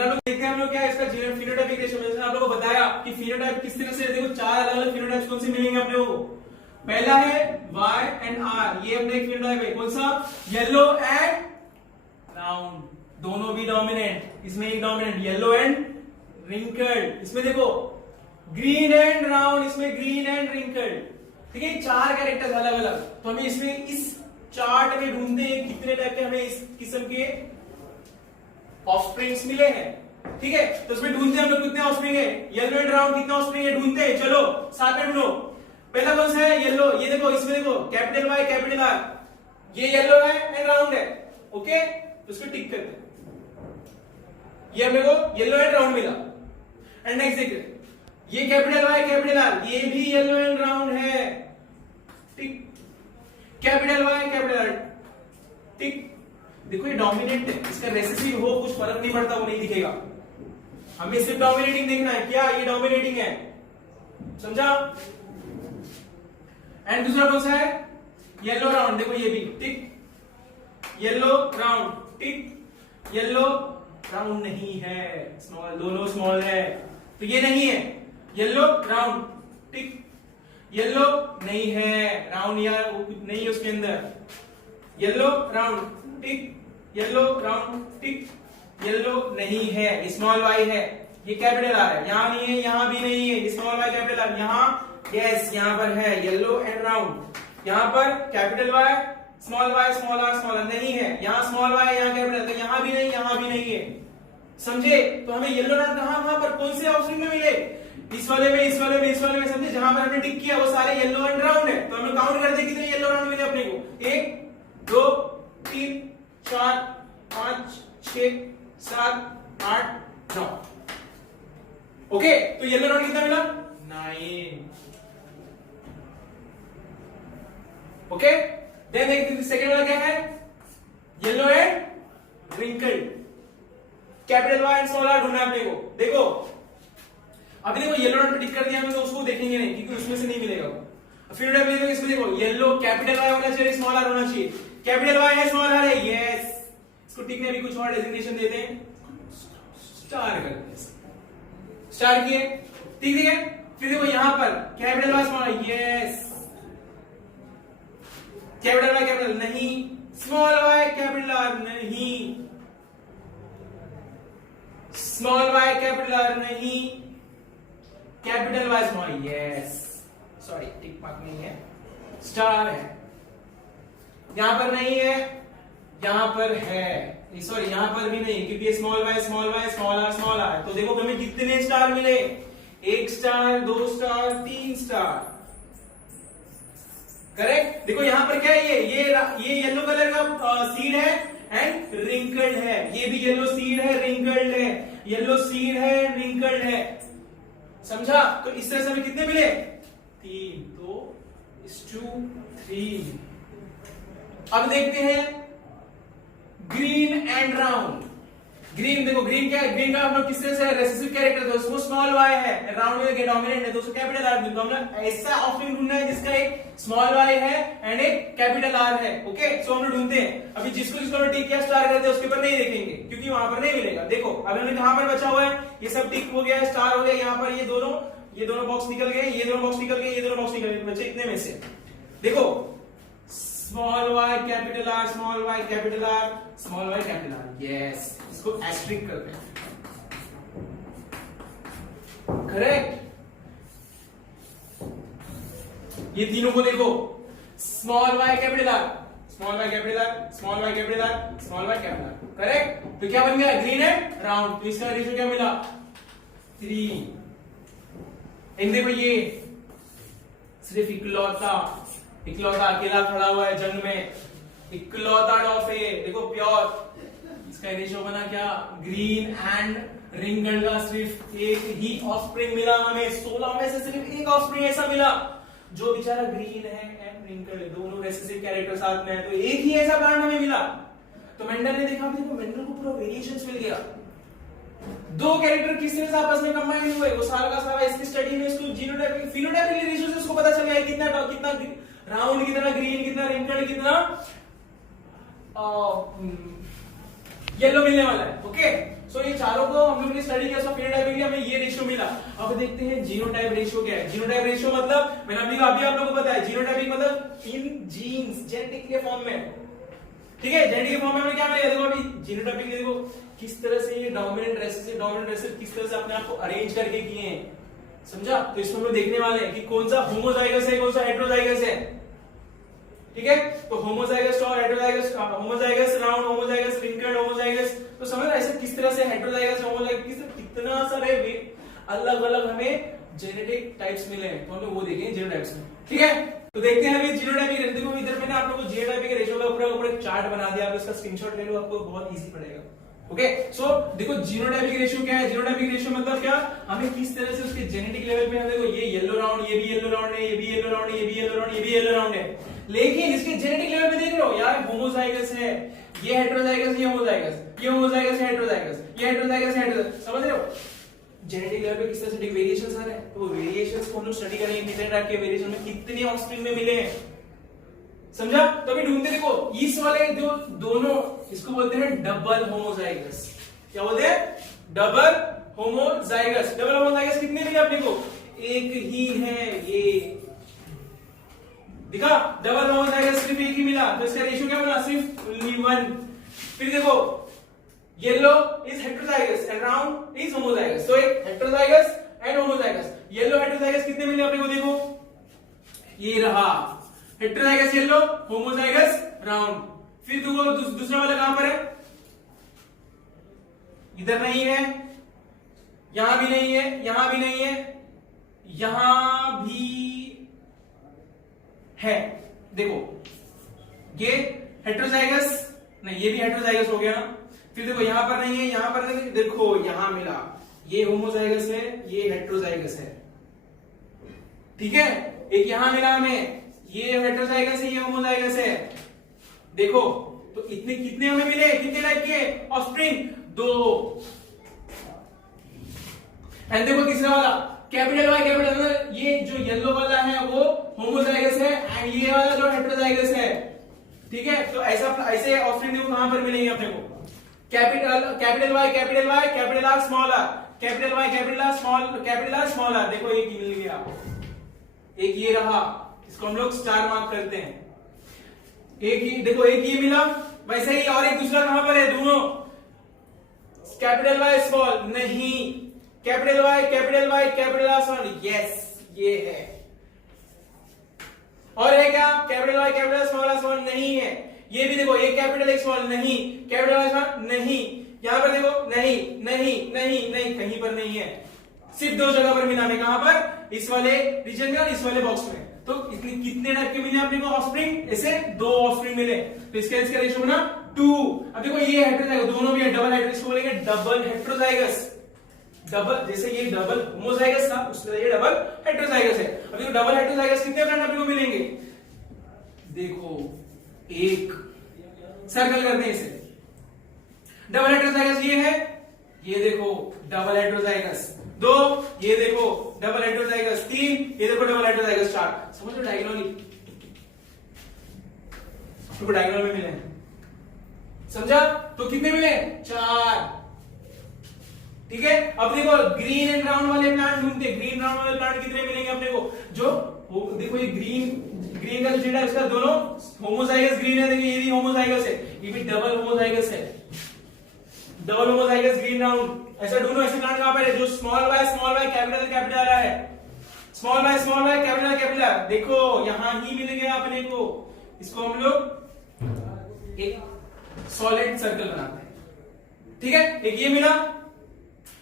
लोग देखते हैं हम लोग क्या है इसका फिनोटाइपिक रेशियो में, जैसे आप लोगों को बताया कि फिनोटाइप किस तरह से, देखो 4 अलग अलग फिनोटाइप्स कौन से मिलेंगे अपने को। पहला है Y एंड R, ये अपने एक फिनोटाइप है, कौन सा? येलो एंड राउंड, दोनों भी डोमिनेंट, इसमें एक डोमिनेंट येलो एंड रिंकल्ड, इसमें देखो ग्रीन एंड राउंड, इसमें ग्रीन एंड रिंकल्ड, ठीक है। 4 कैरेक्टर्स अलग अलग, तो हमें इसमें इस चार्ट में ढूंढते हैं कितने टाइप के हमें इस किस्म के ऑफस्प्रिंग्स मिले हैं, ठीक है। तो उसमें ढूंढते हैं हम लोग कितने ऑफस्प्रिंग है, येलो एंड राउंड कितना ऑफस्प्रिंग है ढूंढते हैं, चलो साथ में ढूंढो। पहला कौन सा है, येलो, ये देखो इसमें देखो कैपिटल वाई कैपिटल आर, ये येलो है एंड राउंड है, ओके, तो इसको टिक करते हैं, ये मेरे को येलो एंड राउंड मिला। एंड नेक्स्ट देखिए, ये कैपिटल वाई कैपिटल आर, ये भी येलो एंड राउंड है, टिक, कैपिटल वाई कैपिटल आर, टिक। देखो ये डोमिनेंट है, इसका रेसेसिव हो कुछ फर्क नहीं पड़ता, वो नहीं दिखेगा, हमें सिर्फ डोमिनेटिंग देखना है, क्या ये डोमिनेटिंग है, समझा। एंड दूसरा कौन सा है, येलो राउंड, देखो ये भी टिक, येलो राउंड टिक, येलो राउंड नहीं है, स्मॉल, दोनों स्मॉल है, तो ये नहीं है, येलो राउंड टिक, येलो नहीं है, राउंड या वो कुछ नहीं है उसके अंदर, येलो राउंड टिक, येलो राउंड टिक, येलो नहीं है, स्मॉल वाई है, ये कैपिटल आर है, यहां नहीं है, यहां भी नहीं है, स्मॉल वाई कैपिटल आर, यहां यस यहां पर है येलो एंड राउंड, यहां पर capital Y small R small R नहीं है, यहां स्मॉल वाई यहां कैपिटल, तो यहां भी नहीं, यहां भी नहीं है, समझे। तो हमें येलो राउंड कहां पर कौन से ऑप्शन में मिले, इस वाले में, इस वाले में, इस वाले में, समझे, जहां पर हमने टिक किया वो सारे येलो एंड राउंड है। तो हमें काउंट करते कितने येलो राउंड मिले अपने को, 1 2 3 4 5 6 7 8 9, ओके। तो येलो राउंड कितना मिला, 9, ओके। देन एक सेकंड वाला क्या है, yellow and wrinkled, capital Y and small R ढूंढना है अपने को। देखो अभी देखो येलो राउंड पे टिक कर दिया हमने, तो उसको देखेंगे नहीं क्योंकि उसमें से नहीं मिलेगा वो। फिर देखो इसको, देखो येलो कैपिटल वाई होना चाहिए, स्मॉल आर होना चाहिए, कैपिटल वाई है स्मॉल आर है, यस, इसको टिक में भी कुछ और डेजिग्नेशन देते हैं, स्टार करते हैं, स्टार किए, ठीक है। फिर देखो यहां पर capital Y small, yes, capital Y capital नहीं, स्मॉल वाई कैपिटल आर नहीं, स्मॉल वाई कैपिटल आर नहीं, capital Y small, yes, sorry tick mark नहीं है, स्टार है, यहां पर नहीं है, यहां पर है, सॉरी यहां पर भी नहीं क्योंकि ये स्मॉल वाई स्मॉल आर, तो देखो हमें कितने स्टार मिले, 1 स्टार 2 स्टार 3 स्टार, करेक्ट। देखो यहां पर क्या है, ये येलो कलर का सीड है एंड रिंकल्ड है, ये भी येलो सीड है रिंकल्ड है, येलो सीड है रिंकल्ड है, समझा। तो इस तरह से हमें कितने मिले, 3, 2 2 3। अब देखते हैं ग्रीन एंड राउंड। ग्रीन देखो, ग्रीन क्या है, ग्रीन का हम लोग किस तरह से रेसेसिव कैरेक्टर, तो उसको स्मॉल वाई है, राउंड में डोमिनेंट है, तो उसको कैपिटल आर, तो हमने ऐसा ऑप्शन ढूंढना है जिसका एक स्मॉल वाई है एंड एक कैपिटल आर है, ओके। सो हम लोग ढूंढते हैं, अभी जिसको हमने टिक किया स्टार करते हैं उसके ऊपर नहीं देखेंगे क्योंकि वहां पर नहीं मिलेगा। देखो अब हमने कहां पर बचा हुआ है, ये सब टिक हो गया, स्टार हो गया, यहाँ पर ये दोनों बॉक्स निकल गए, ये दोनों बॉक्स निकल गए, ये दोनों बॉक्स निकल गए, बचे इतने में से। देखो small Y capital R, small Y capital R, small Y capital R, yes, इसको एस्ट्रिक करते हैं, करेक्ट। ये तीनों को देखो, small Y capital R, small Y capital R, small Y capital R, small Y capital R, correct. तो क्या बन गया, ग्रीन एंड राउंड, तो इसका रेशियो क्या मिला, 3। इन देखो ये सिर्फ इकलौता अकेला खड़ा हुआ है जंग में, इकलौता डॉल्फिन, देखो प्योर, इसका रेशियो बना क्या, ग्रीन एंड रिंकल्ड का सिर्फ एक ही ऑफस्प्रिंग मिला हमें, 16 में से सिर्फ एक ऑफस्प्रिंग ऐसा मिला जो बेचारा ग्रीन है एंड रिंकल्ड, दोनों रेसेसिव कैरेक्टर साथ में है, तो एक ही ऐसा प्लांट हमें मिला। तो मेंडल ने देखा, देखो मेंडल को पूरा वेरिएशंस मिल गया, 2 कैरेक्टर किस तरह से आपस में कंबाइन हुए, वो सारा का सारा इसकी स्टडी में इसको जीनोटाइपिक फिनोटाइपिक रेशियो से उसको पता चल गया कितना राउंड, कितना ग्रीन, कितना रिंकल्ड, कितना येलो मिलने वाला है, ओके। सो ये चारों को हम लोगों ने स्टडी किया, सो फिनोटाइपिकली हमें ये रेशियो मिला। अब देखते हैं जीनोटाइप रेशियो क्या है। जीनोटाइप रेशियो मतलब मैंने अभी आप लोगों को बताया, जीनोटाइपिक मतलब इन जीन्स जेनेटिक के फॉर्म में, ठीक है, जेनेटिक के फॉर्म में हमें क्या मिलेगा, देखो अभी जीनोटाइपिक देखो किस तरह से ये डोमिनेंट रेसेसिव किस तरह से अपने आप को अरेंज करके किए हैं, समझा। तो इसमें हम लोग देखने वाले हैं कि कौन सा होमोजाइगस है, कौन सा हेटेरोजाइगस है। ठीक है। तो homozygous tall, heterozygous, homozygous round, homozygous wrinkled, homozygous, तो समझ रहे ऐसे किस तरह से हेटेरोजाइगस, होमोजाइगस, कितना सारे अलग अलग हमें जेनेटिक टाइप्स मिले हैं, तो हम वो देखेंगे जीनोटाइप्स में, ठीक है। तो देखते हैं अभी जीनोटाइपिक, देखो इधर मैंने आप लोगों को जीनोटाइपिक रेशियो का ऊपर एक चार्ट बना दिया, आप इसका स्क्रीनशॉट ले लो, आपको बहुत इजी पड़ेगा। ओके, सो देखो जीनोटाइपिक रेशियो क्या है, जीनोटाइपिक रेशियो मतलब क्या, हमें किस तरह से उसके जेनेटिक लेवल पे, देखो ये येलो राउंड, ये भी येलो राउंड है, ये भी येलो राउंड है, ये भी येलो राउंड, ये भी येलो राउंड है, लेकिन इसके जेनेटिक लेवल पे देख रहे हो यार होमोजाइगस है, ये हेटेरोजाइगस, ये होमोजाइगस, ये होमोजाइगस है, हेटेरोजाइगस, ये हेटेरोजाइगस है, हेटेरोजाइगस, समझ रहे हो जेनेटिक लेवल पे किस तरह से वेरिएशंस आ रहे हैं। तो वेरिएशंस को हम लोग स्टडी करेंगे, कितने टाइप के वेरिएशन में कितने ऑफस्प्रिंग में मिले हैं, समझा। तो अभी ढूंढते, देखो इस वाले जो दोनों, इसको बोलते हैं डबल होमोजाइगस, क्या बोलते हैं, डबल होमोजाइगस। डबल होमोजाइगस कितने मिले अपने को, एक ही है, ये दिखा, डबल होमोजाइगस सिर्फ एक ही मिला, तो इसका रेशियो क्या बना, सिर्फ ओनली 1। फिर देखो yellow is heterozygous and round is homozygous, तो एक heterozygous and homozygous, yellow heterozygous कितने मिले अपने को, देखो ये रहा हेटेरोजाइगस येलो, होमोजाइगस राउंड। फिर देखो दूसरा वाला कहां पर है, इधर नहीं है, यहां भी नहीं है, यहां भी नहीं है, यहां भी है, देखो ये हेटेरोजाइगस नहीं, ये भी हेटेरोजाइगस हो गया ना। फिर देखो यहां पर नहीं है, यहां पर नहीं, देखो यहां मिला, ये होमोजाइगस है, ये हेटेरोजाइगस है, ठीक है। एक यहां मिला हमें, ये हेटेरोजाइगस है, ये होमोजाइगस है, देखो तो इतने कितने हमें मिले, कितने टाइप के ऑफस्प्रिंग, 2। एंड देखो तीसरा वाला कैपिटल वाई, कैपिटल, ये जो येलो वाला है वो होमोजाइगस है एंड ये वाला जो हेटेरोजाइगस है, ठीक है। तो ऐसे ऑफस्प्रिंग देखो कहां पर मिलेंगे अपने को, capital Y, capital Y, capital R, small R, capital Y, capital R, small R, देखो एक मिल गया, एक ये रहा, इसको हम लोग स्टार मार्क करते हैं, एक ही देखो, एक ये मिला, वैसे ही और एक दूसरा कहां पर है, दोनों कैपिटल वाई स्मॉल नहीं, capital Y, capital Y, capital R small, yes ये है, और है क्या, कैपिटल वाई, कैपिटल स्मॉल नहीं है, ये भी देखो, एक कैपिटल एक स्मॉल नहीं, कैपिटल वाई स्मॉल नहीं, यहां पर देखो नहीं नहीं नहीं नहीं, कहीं पर नहीं है, सिर्फ 2 जगह पर मिला, कहां पर, इस वाले रीजन में और इस वाले बॉक्स में। तो इतने कितने टाइप के मिले अपने को ऑफस्प्रिंग, ऐसे 2 ऑफस्प्रिंग मिले, तो इसका रेशियो बना 2। अब देखो ये हेटेरोजाइगस, दोनों भी है डबल हेटेरोजाइगस, बोलेंगे डबल हेटेरोजाइगस, डबल, जैसे ये डबल होमोजाइगस था उसमें ये डबल हेटेरोजाइगस है। अब देखो डबल हेटेरोजाइगस कितने प्लांट अपने को मिलेंगे, देखो एक, सर्कल करते हैं इसे, डबल हेटेरोजाइगस ये है, ये देखो डबल हेटेरोजाइगस 2, ये देखो डबल हेटेरोजाइगस 3, ये देखो डबल हेटेरोजाइगस 4। समझ लो डायगोनली, तो डायगोनल में मिले, समझा। तो कितने मिले, 4, ठीक है। अब देखो ग्रीन एंड ब्राउन वाले प्लांट ढूंढते हैं, ग्रीन ब्राउन वाले प्लांट कितने मिलेंगे अपने को, जो देखो ये ग्रीन का जो जेड है उसका दोनों होमोजाइगस ग्रीन है, देखो ये भी होमोजाइगस है, ये भी डबल होमोजाइगस है, डबल होमोजाइगस ग्रीन राउंड। ऐसा ढूंढो, ऐसे प्लांट कहां पर है जो स्मॉल वाई कैपिटल कैपिटल है, स्मॉल वाई कैपिटल कैपिटल, देखो यहां ही मिल गया अपने को, इसको हम लोग एक सॉलिड सर्कल बनाते हैं, ठीक है। एक ये मिला,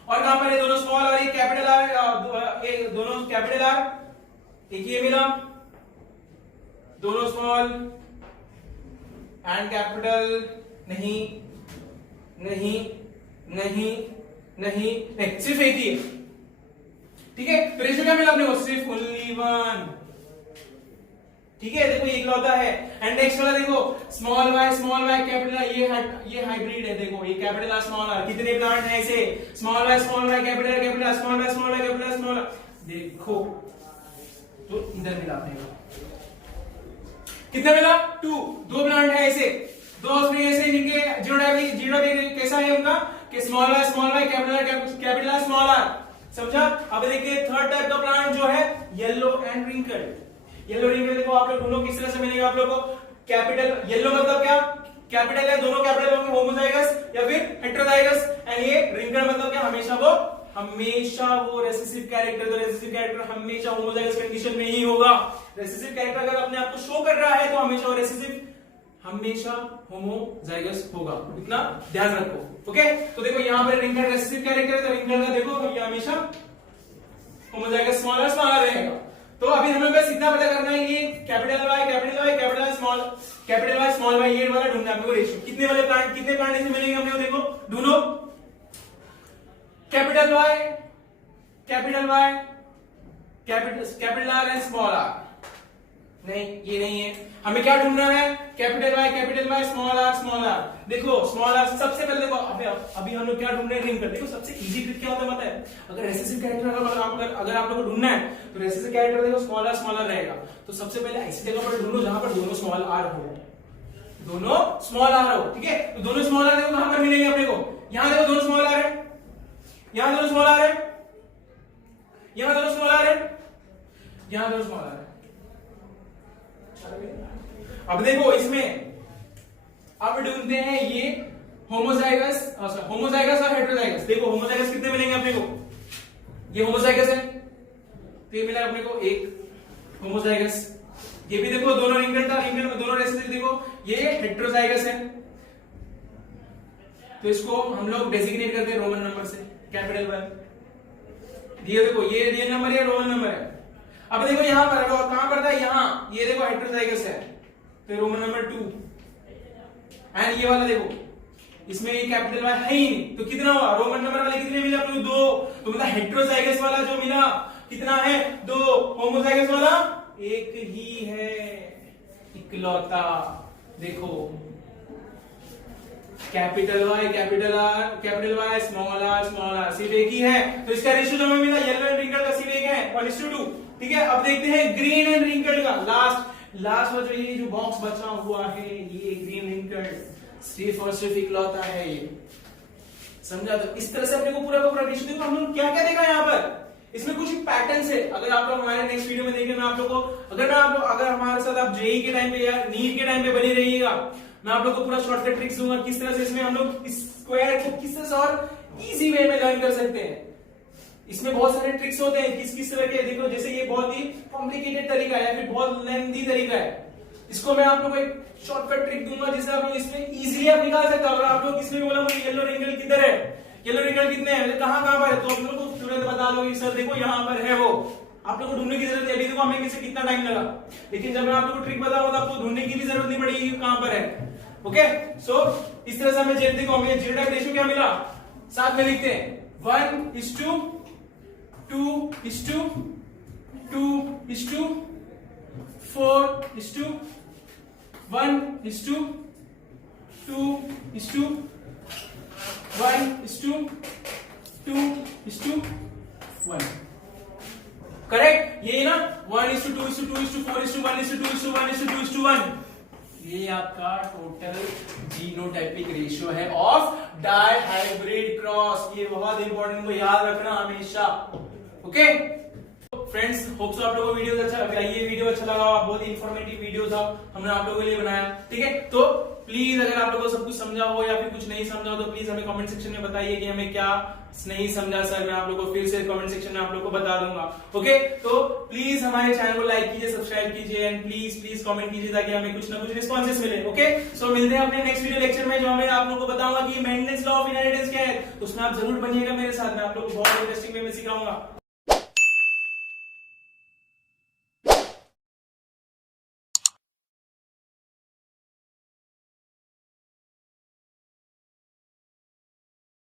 और कहां पर है, दोनों स्मॉल और एक कैपिटल आर, एक दोनों कैपिटल आर, एक ये मिला, दोनों स्मॉल एंड कैपिटल, नहीं नहीं नहीं नहीं नहीं, सिर्फ एक ही है, ठीक है। तो रेशियो क्या मिला अपने को, सिर्फ ओनली 1, ठीक है। देखो ये होता है। एंड नेक्स्ट वाला देखो स्मॉल वाई कैपिटल, ये हाइब्रिड है, देखो ये कैपिटल आर स्मॉल आर, कितने प्लांट है ऐसे, small Y capital capital, small Y capital small, देखो तो इधर मिला अपने को, कितने मिला, 2 प्लांट है ऐसे, 2 ऑफस्प्रिंग ऐसे जिनके जीनोटाइप कैसा है उनका, कि small Y capital R small R, समझा। अब देखिए थर्ड टाइप का प्लांट जो है yellow and wrinkled. Yellow wrinkled देखो आप लोग दोनों किस तरह से मिलेगा आप लोग को, कैपिटल येलो मतलब क्या, कैपिटल है, दोनों कैपिटल होंगे, होमोजाइगस या फिर हेटेरोजाइगस, एंड ये रिंकल्ड मतलब क्या, हमेशा वो हमेशा वो रेसेसिव कैरेक्टर, तो रेसेसिव कैरेक्टर हमेशा होमोजाइगस कंडीशन में ही होगा। रेसेसिव कैरेक्टर अगर अपने आप को शो कर रहा है तो हमेशा वो रेसेसिव, हमेशा होमोजाइगस होगा, इतना ध्यान रखो। ओके, तो देखो यहाँ पर रिंकल रेसेसिव कैरेक्टर है, तो रिंकल का देखो ये हमेशा होमोजाइगस स्मॉलर स्मॉलर रहेगा। तो अभी हमें बस इतना पता करना है, ये capital Y capital Y small Y, ये वाला ढूंढना है हमको रेशियो। कितने वाले प्लांट, कितने प्लांट इसमें मिलेंगे हमने, देखो ढूंढो। Capital Y capital R and small R, नहीं ये नहीं है, हमें क्या ढूंढना है, कैपिटल वाई स्मॉल आर। देखो स्मॉल आर सबसे पहले देखो, अभी हम लोग क्या ढूंढ रहे हैं, रिंकल। देखो सबसे इजी ट्रिक क्या होता है पता है, अगर रेसेसिव कैरेक्टर अगर आप लोगों को ढूंढना है तो रेसेसिव कैरेक्टर देखो स्मॉल आर रहेगा। तो सबसे पहले ऐसी जगह पर ढूंढो जहां पर दोनों स्मॉल आर हो, ठीक है। तो दोनों स्मॉल आर देखो कहां पर मिलेंगे अपने को, यहां देखो दोनों स्मॉल आर है, यहां दोनों स्मॉल आर है, यहां दोनों स्मॉल आर है, यहां दोनों स्मॉल आर है। अब देखो इसमें अब ढूंढते हैं ये होमोजाइगस और हेटेरोजाइगस। देखो होमोजाइगस कितने मिलेंगे अपने को, ये होमोजाइगस है तो ये मिला अपने को एक होमोजाइगस। ये भी देखो दोनों रिंकल में दोनों रेसेसिव, देखो ये हेटेरोजाइगस है तो इसको हम लोग डेजिग्नेट करते हैं रोमन नंबर से, कैपिटल वाई। ये देखो ये रियल नंबर है, रोमन नंबर है। अब देखो यहां पर कहां पर था, यहां ये देखो हेटेरोजाइगस है तो रोमन नंबर 2, एंड ये वाला देखो इसमें ये कैपिटल वाई है ही नहीं, तो कितना हुआ, रोमन नंबर वाले कितने मिले अपने को, 2। तो मतलब हेटेरोजाइगस वाला जो मिला कितना है, 2। होमोजाइगस वाला एक ही है, इकलौता। देखो कैपिटल वाई स्मॉल आर सिर्फ एक ही है, तो इसका रेशियो जो हमें मिला येलो एंड रिंकल का सिर्फ एक है 1:2। ठीक है, अब देखते हैं ग्रीन एंड रिंकल का, लास्ट जो ये जो बॉक्स बचा हुआ है, ये ग्रीन रिंकल सिर्फ और सिर्फ इकलौता है ये, समझा। तो इस तरह से अपने को पूरा का पूरा रेशियो, देखो हम लोग क्या क्या देखा यहाँ पर, इसमें कुछ पैटर्न्स है। अगर आप लोग हमारे नेक्स्ट वीडियो में देखें, मैं आप लोग को अगर हमारे साथ आप जेई के टाइम पे या नीट के टाइम पे बने रहिएगा, मैं आप लोग को पूरा शॉर्टकट ट्रिक्स दूंगा किस तरह से इसमें हम लोग इस स्क्वायर को किस तरह से और इजी वे में लर्न कर सकते हैं। इसमें बहुत सारे ट्रिक्स होते हैं किस तरह के, देखो जैसे ये बहुत ही कॉम्प्लिकेटेड तरीका है या फिर बहुत लेंथी तरीका है, इसको मैं आप लोग को एक शॉर्टकट ट्रिक दूंगा जिससे आप लोग इसमें इजीली आप निकाल सकते हो। अगर आप लोग इसमें बोला मुझे येलो रिंकल किधर है, येलो रिंकल कितने हैं, कहां पर है, तो आप लोग को तुरंत बता दोगे सर देखो यहां पर है, वो आप लोग को ढूंढने की जरूरत है। अभी देखो हमें किसे कितना टाइम लगा, लेकिन जब मैं आप लोग को ट्रिक बताऊंगा तो आपको ढूंढने की भी जरूरत नहीं पड़ेगी कहां पर है। ओके, सो इस तरह से हमें देखो हमें जीरो टाइप रेशियो क्या मिला, साथ में लिखते हैं 1:2 2:2 2:4 1:2 2:1 1:2 करेक्ट, ये ना 1:2 2:4 1:2 1:2 ये आपका टोटल जीनोटाइपिक रेशियो है ऑफ डायहाइब्रिड क्रॉस। ये बहुत इंपॉर्टेंट को याद रखना हमेशा। ओके फ्रेंड्स, होप सो आप लोगों को वीडियो अच्छा लगा, ये वीडियो अच्छा लगा, बहुत ही इंफॉर्मेटिव वीडियो था, हमने आप लोगों के लिए बनाया। ठीक है, तो प्लीज अगर आप लोगों को सब कुछ समझा हो या फिर कुछ नहीं समझा हो तो प्लीज हमें कमेंट सेक्शन में बताइए कि हमें क्या नहीं समझा सर, मैं आप लोगों को फिर से कमेंट सेक्शन में आप लोगों को बता दूंगा। ओके, तो प्लीज हमारे चैनल को लाइक कीजिए, सब्सक्राइब कीजिए एंड प्लीज कमेंट कीजिए ताकि हमें कुछ ना कुछ रिस्पॉन्सेस मिले। ओके, सो मिलते हैं अपने नेक्स्ट वीडियो लेक्चर में, जो हमें आप लोगों को बताऊंगा कि मेंडेलियस लॉ ऑफ इनहेरिटेंस क्या है, तो उसमें आप जरूर बनिएगा मेरे साथ, मैं आप लोगों को बहुत इंटरेस्टिंग वे में सिखाऊंगा।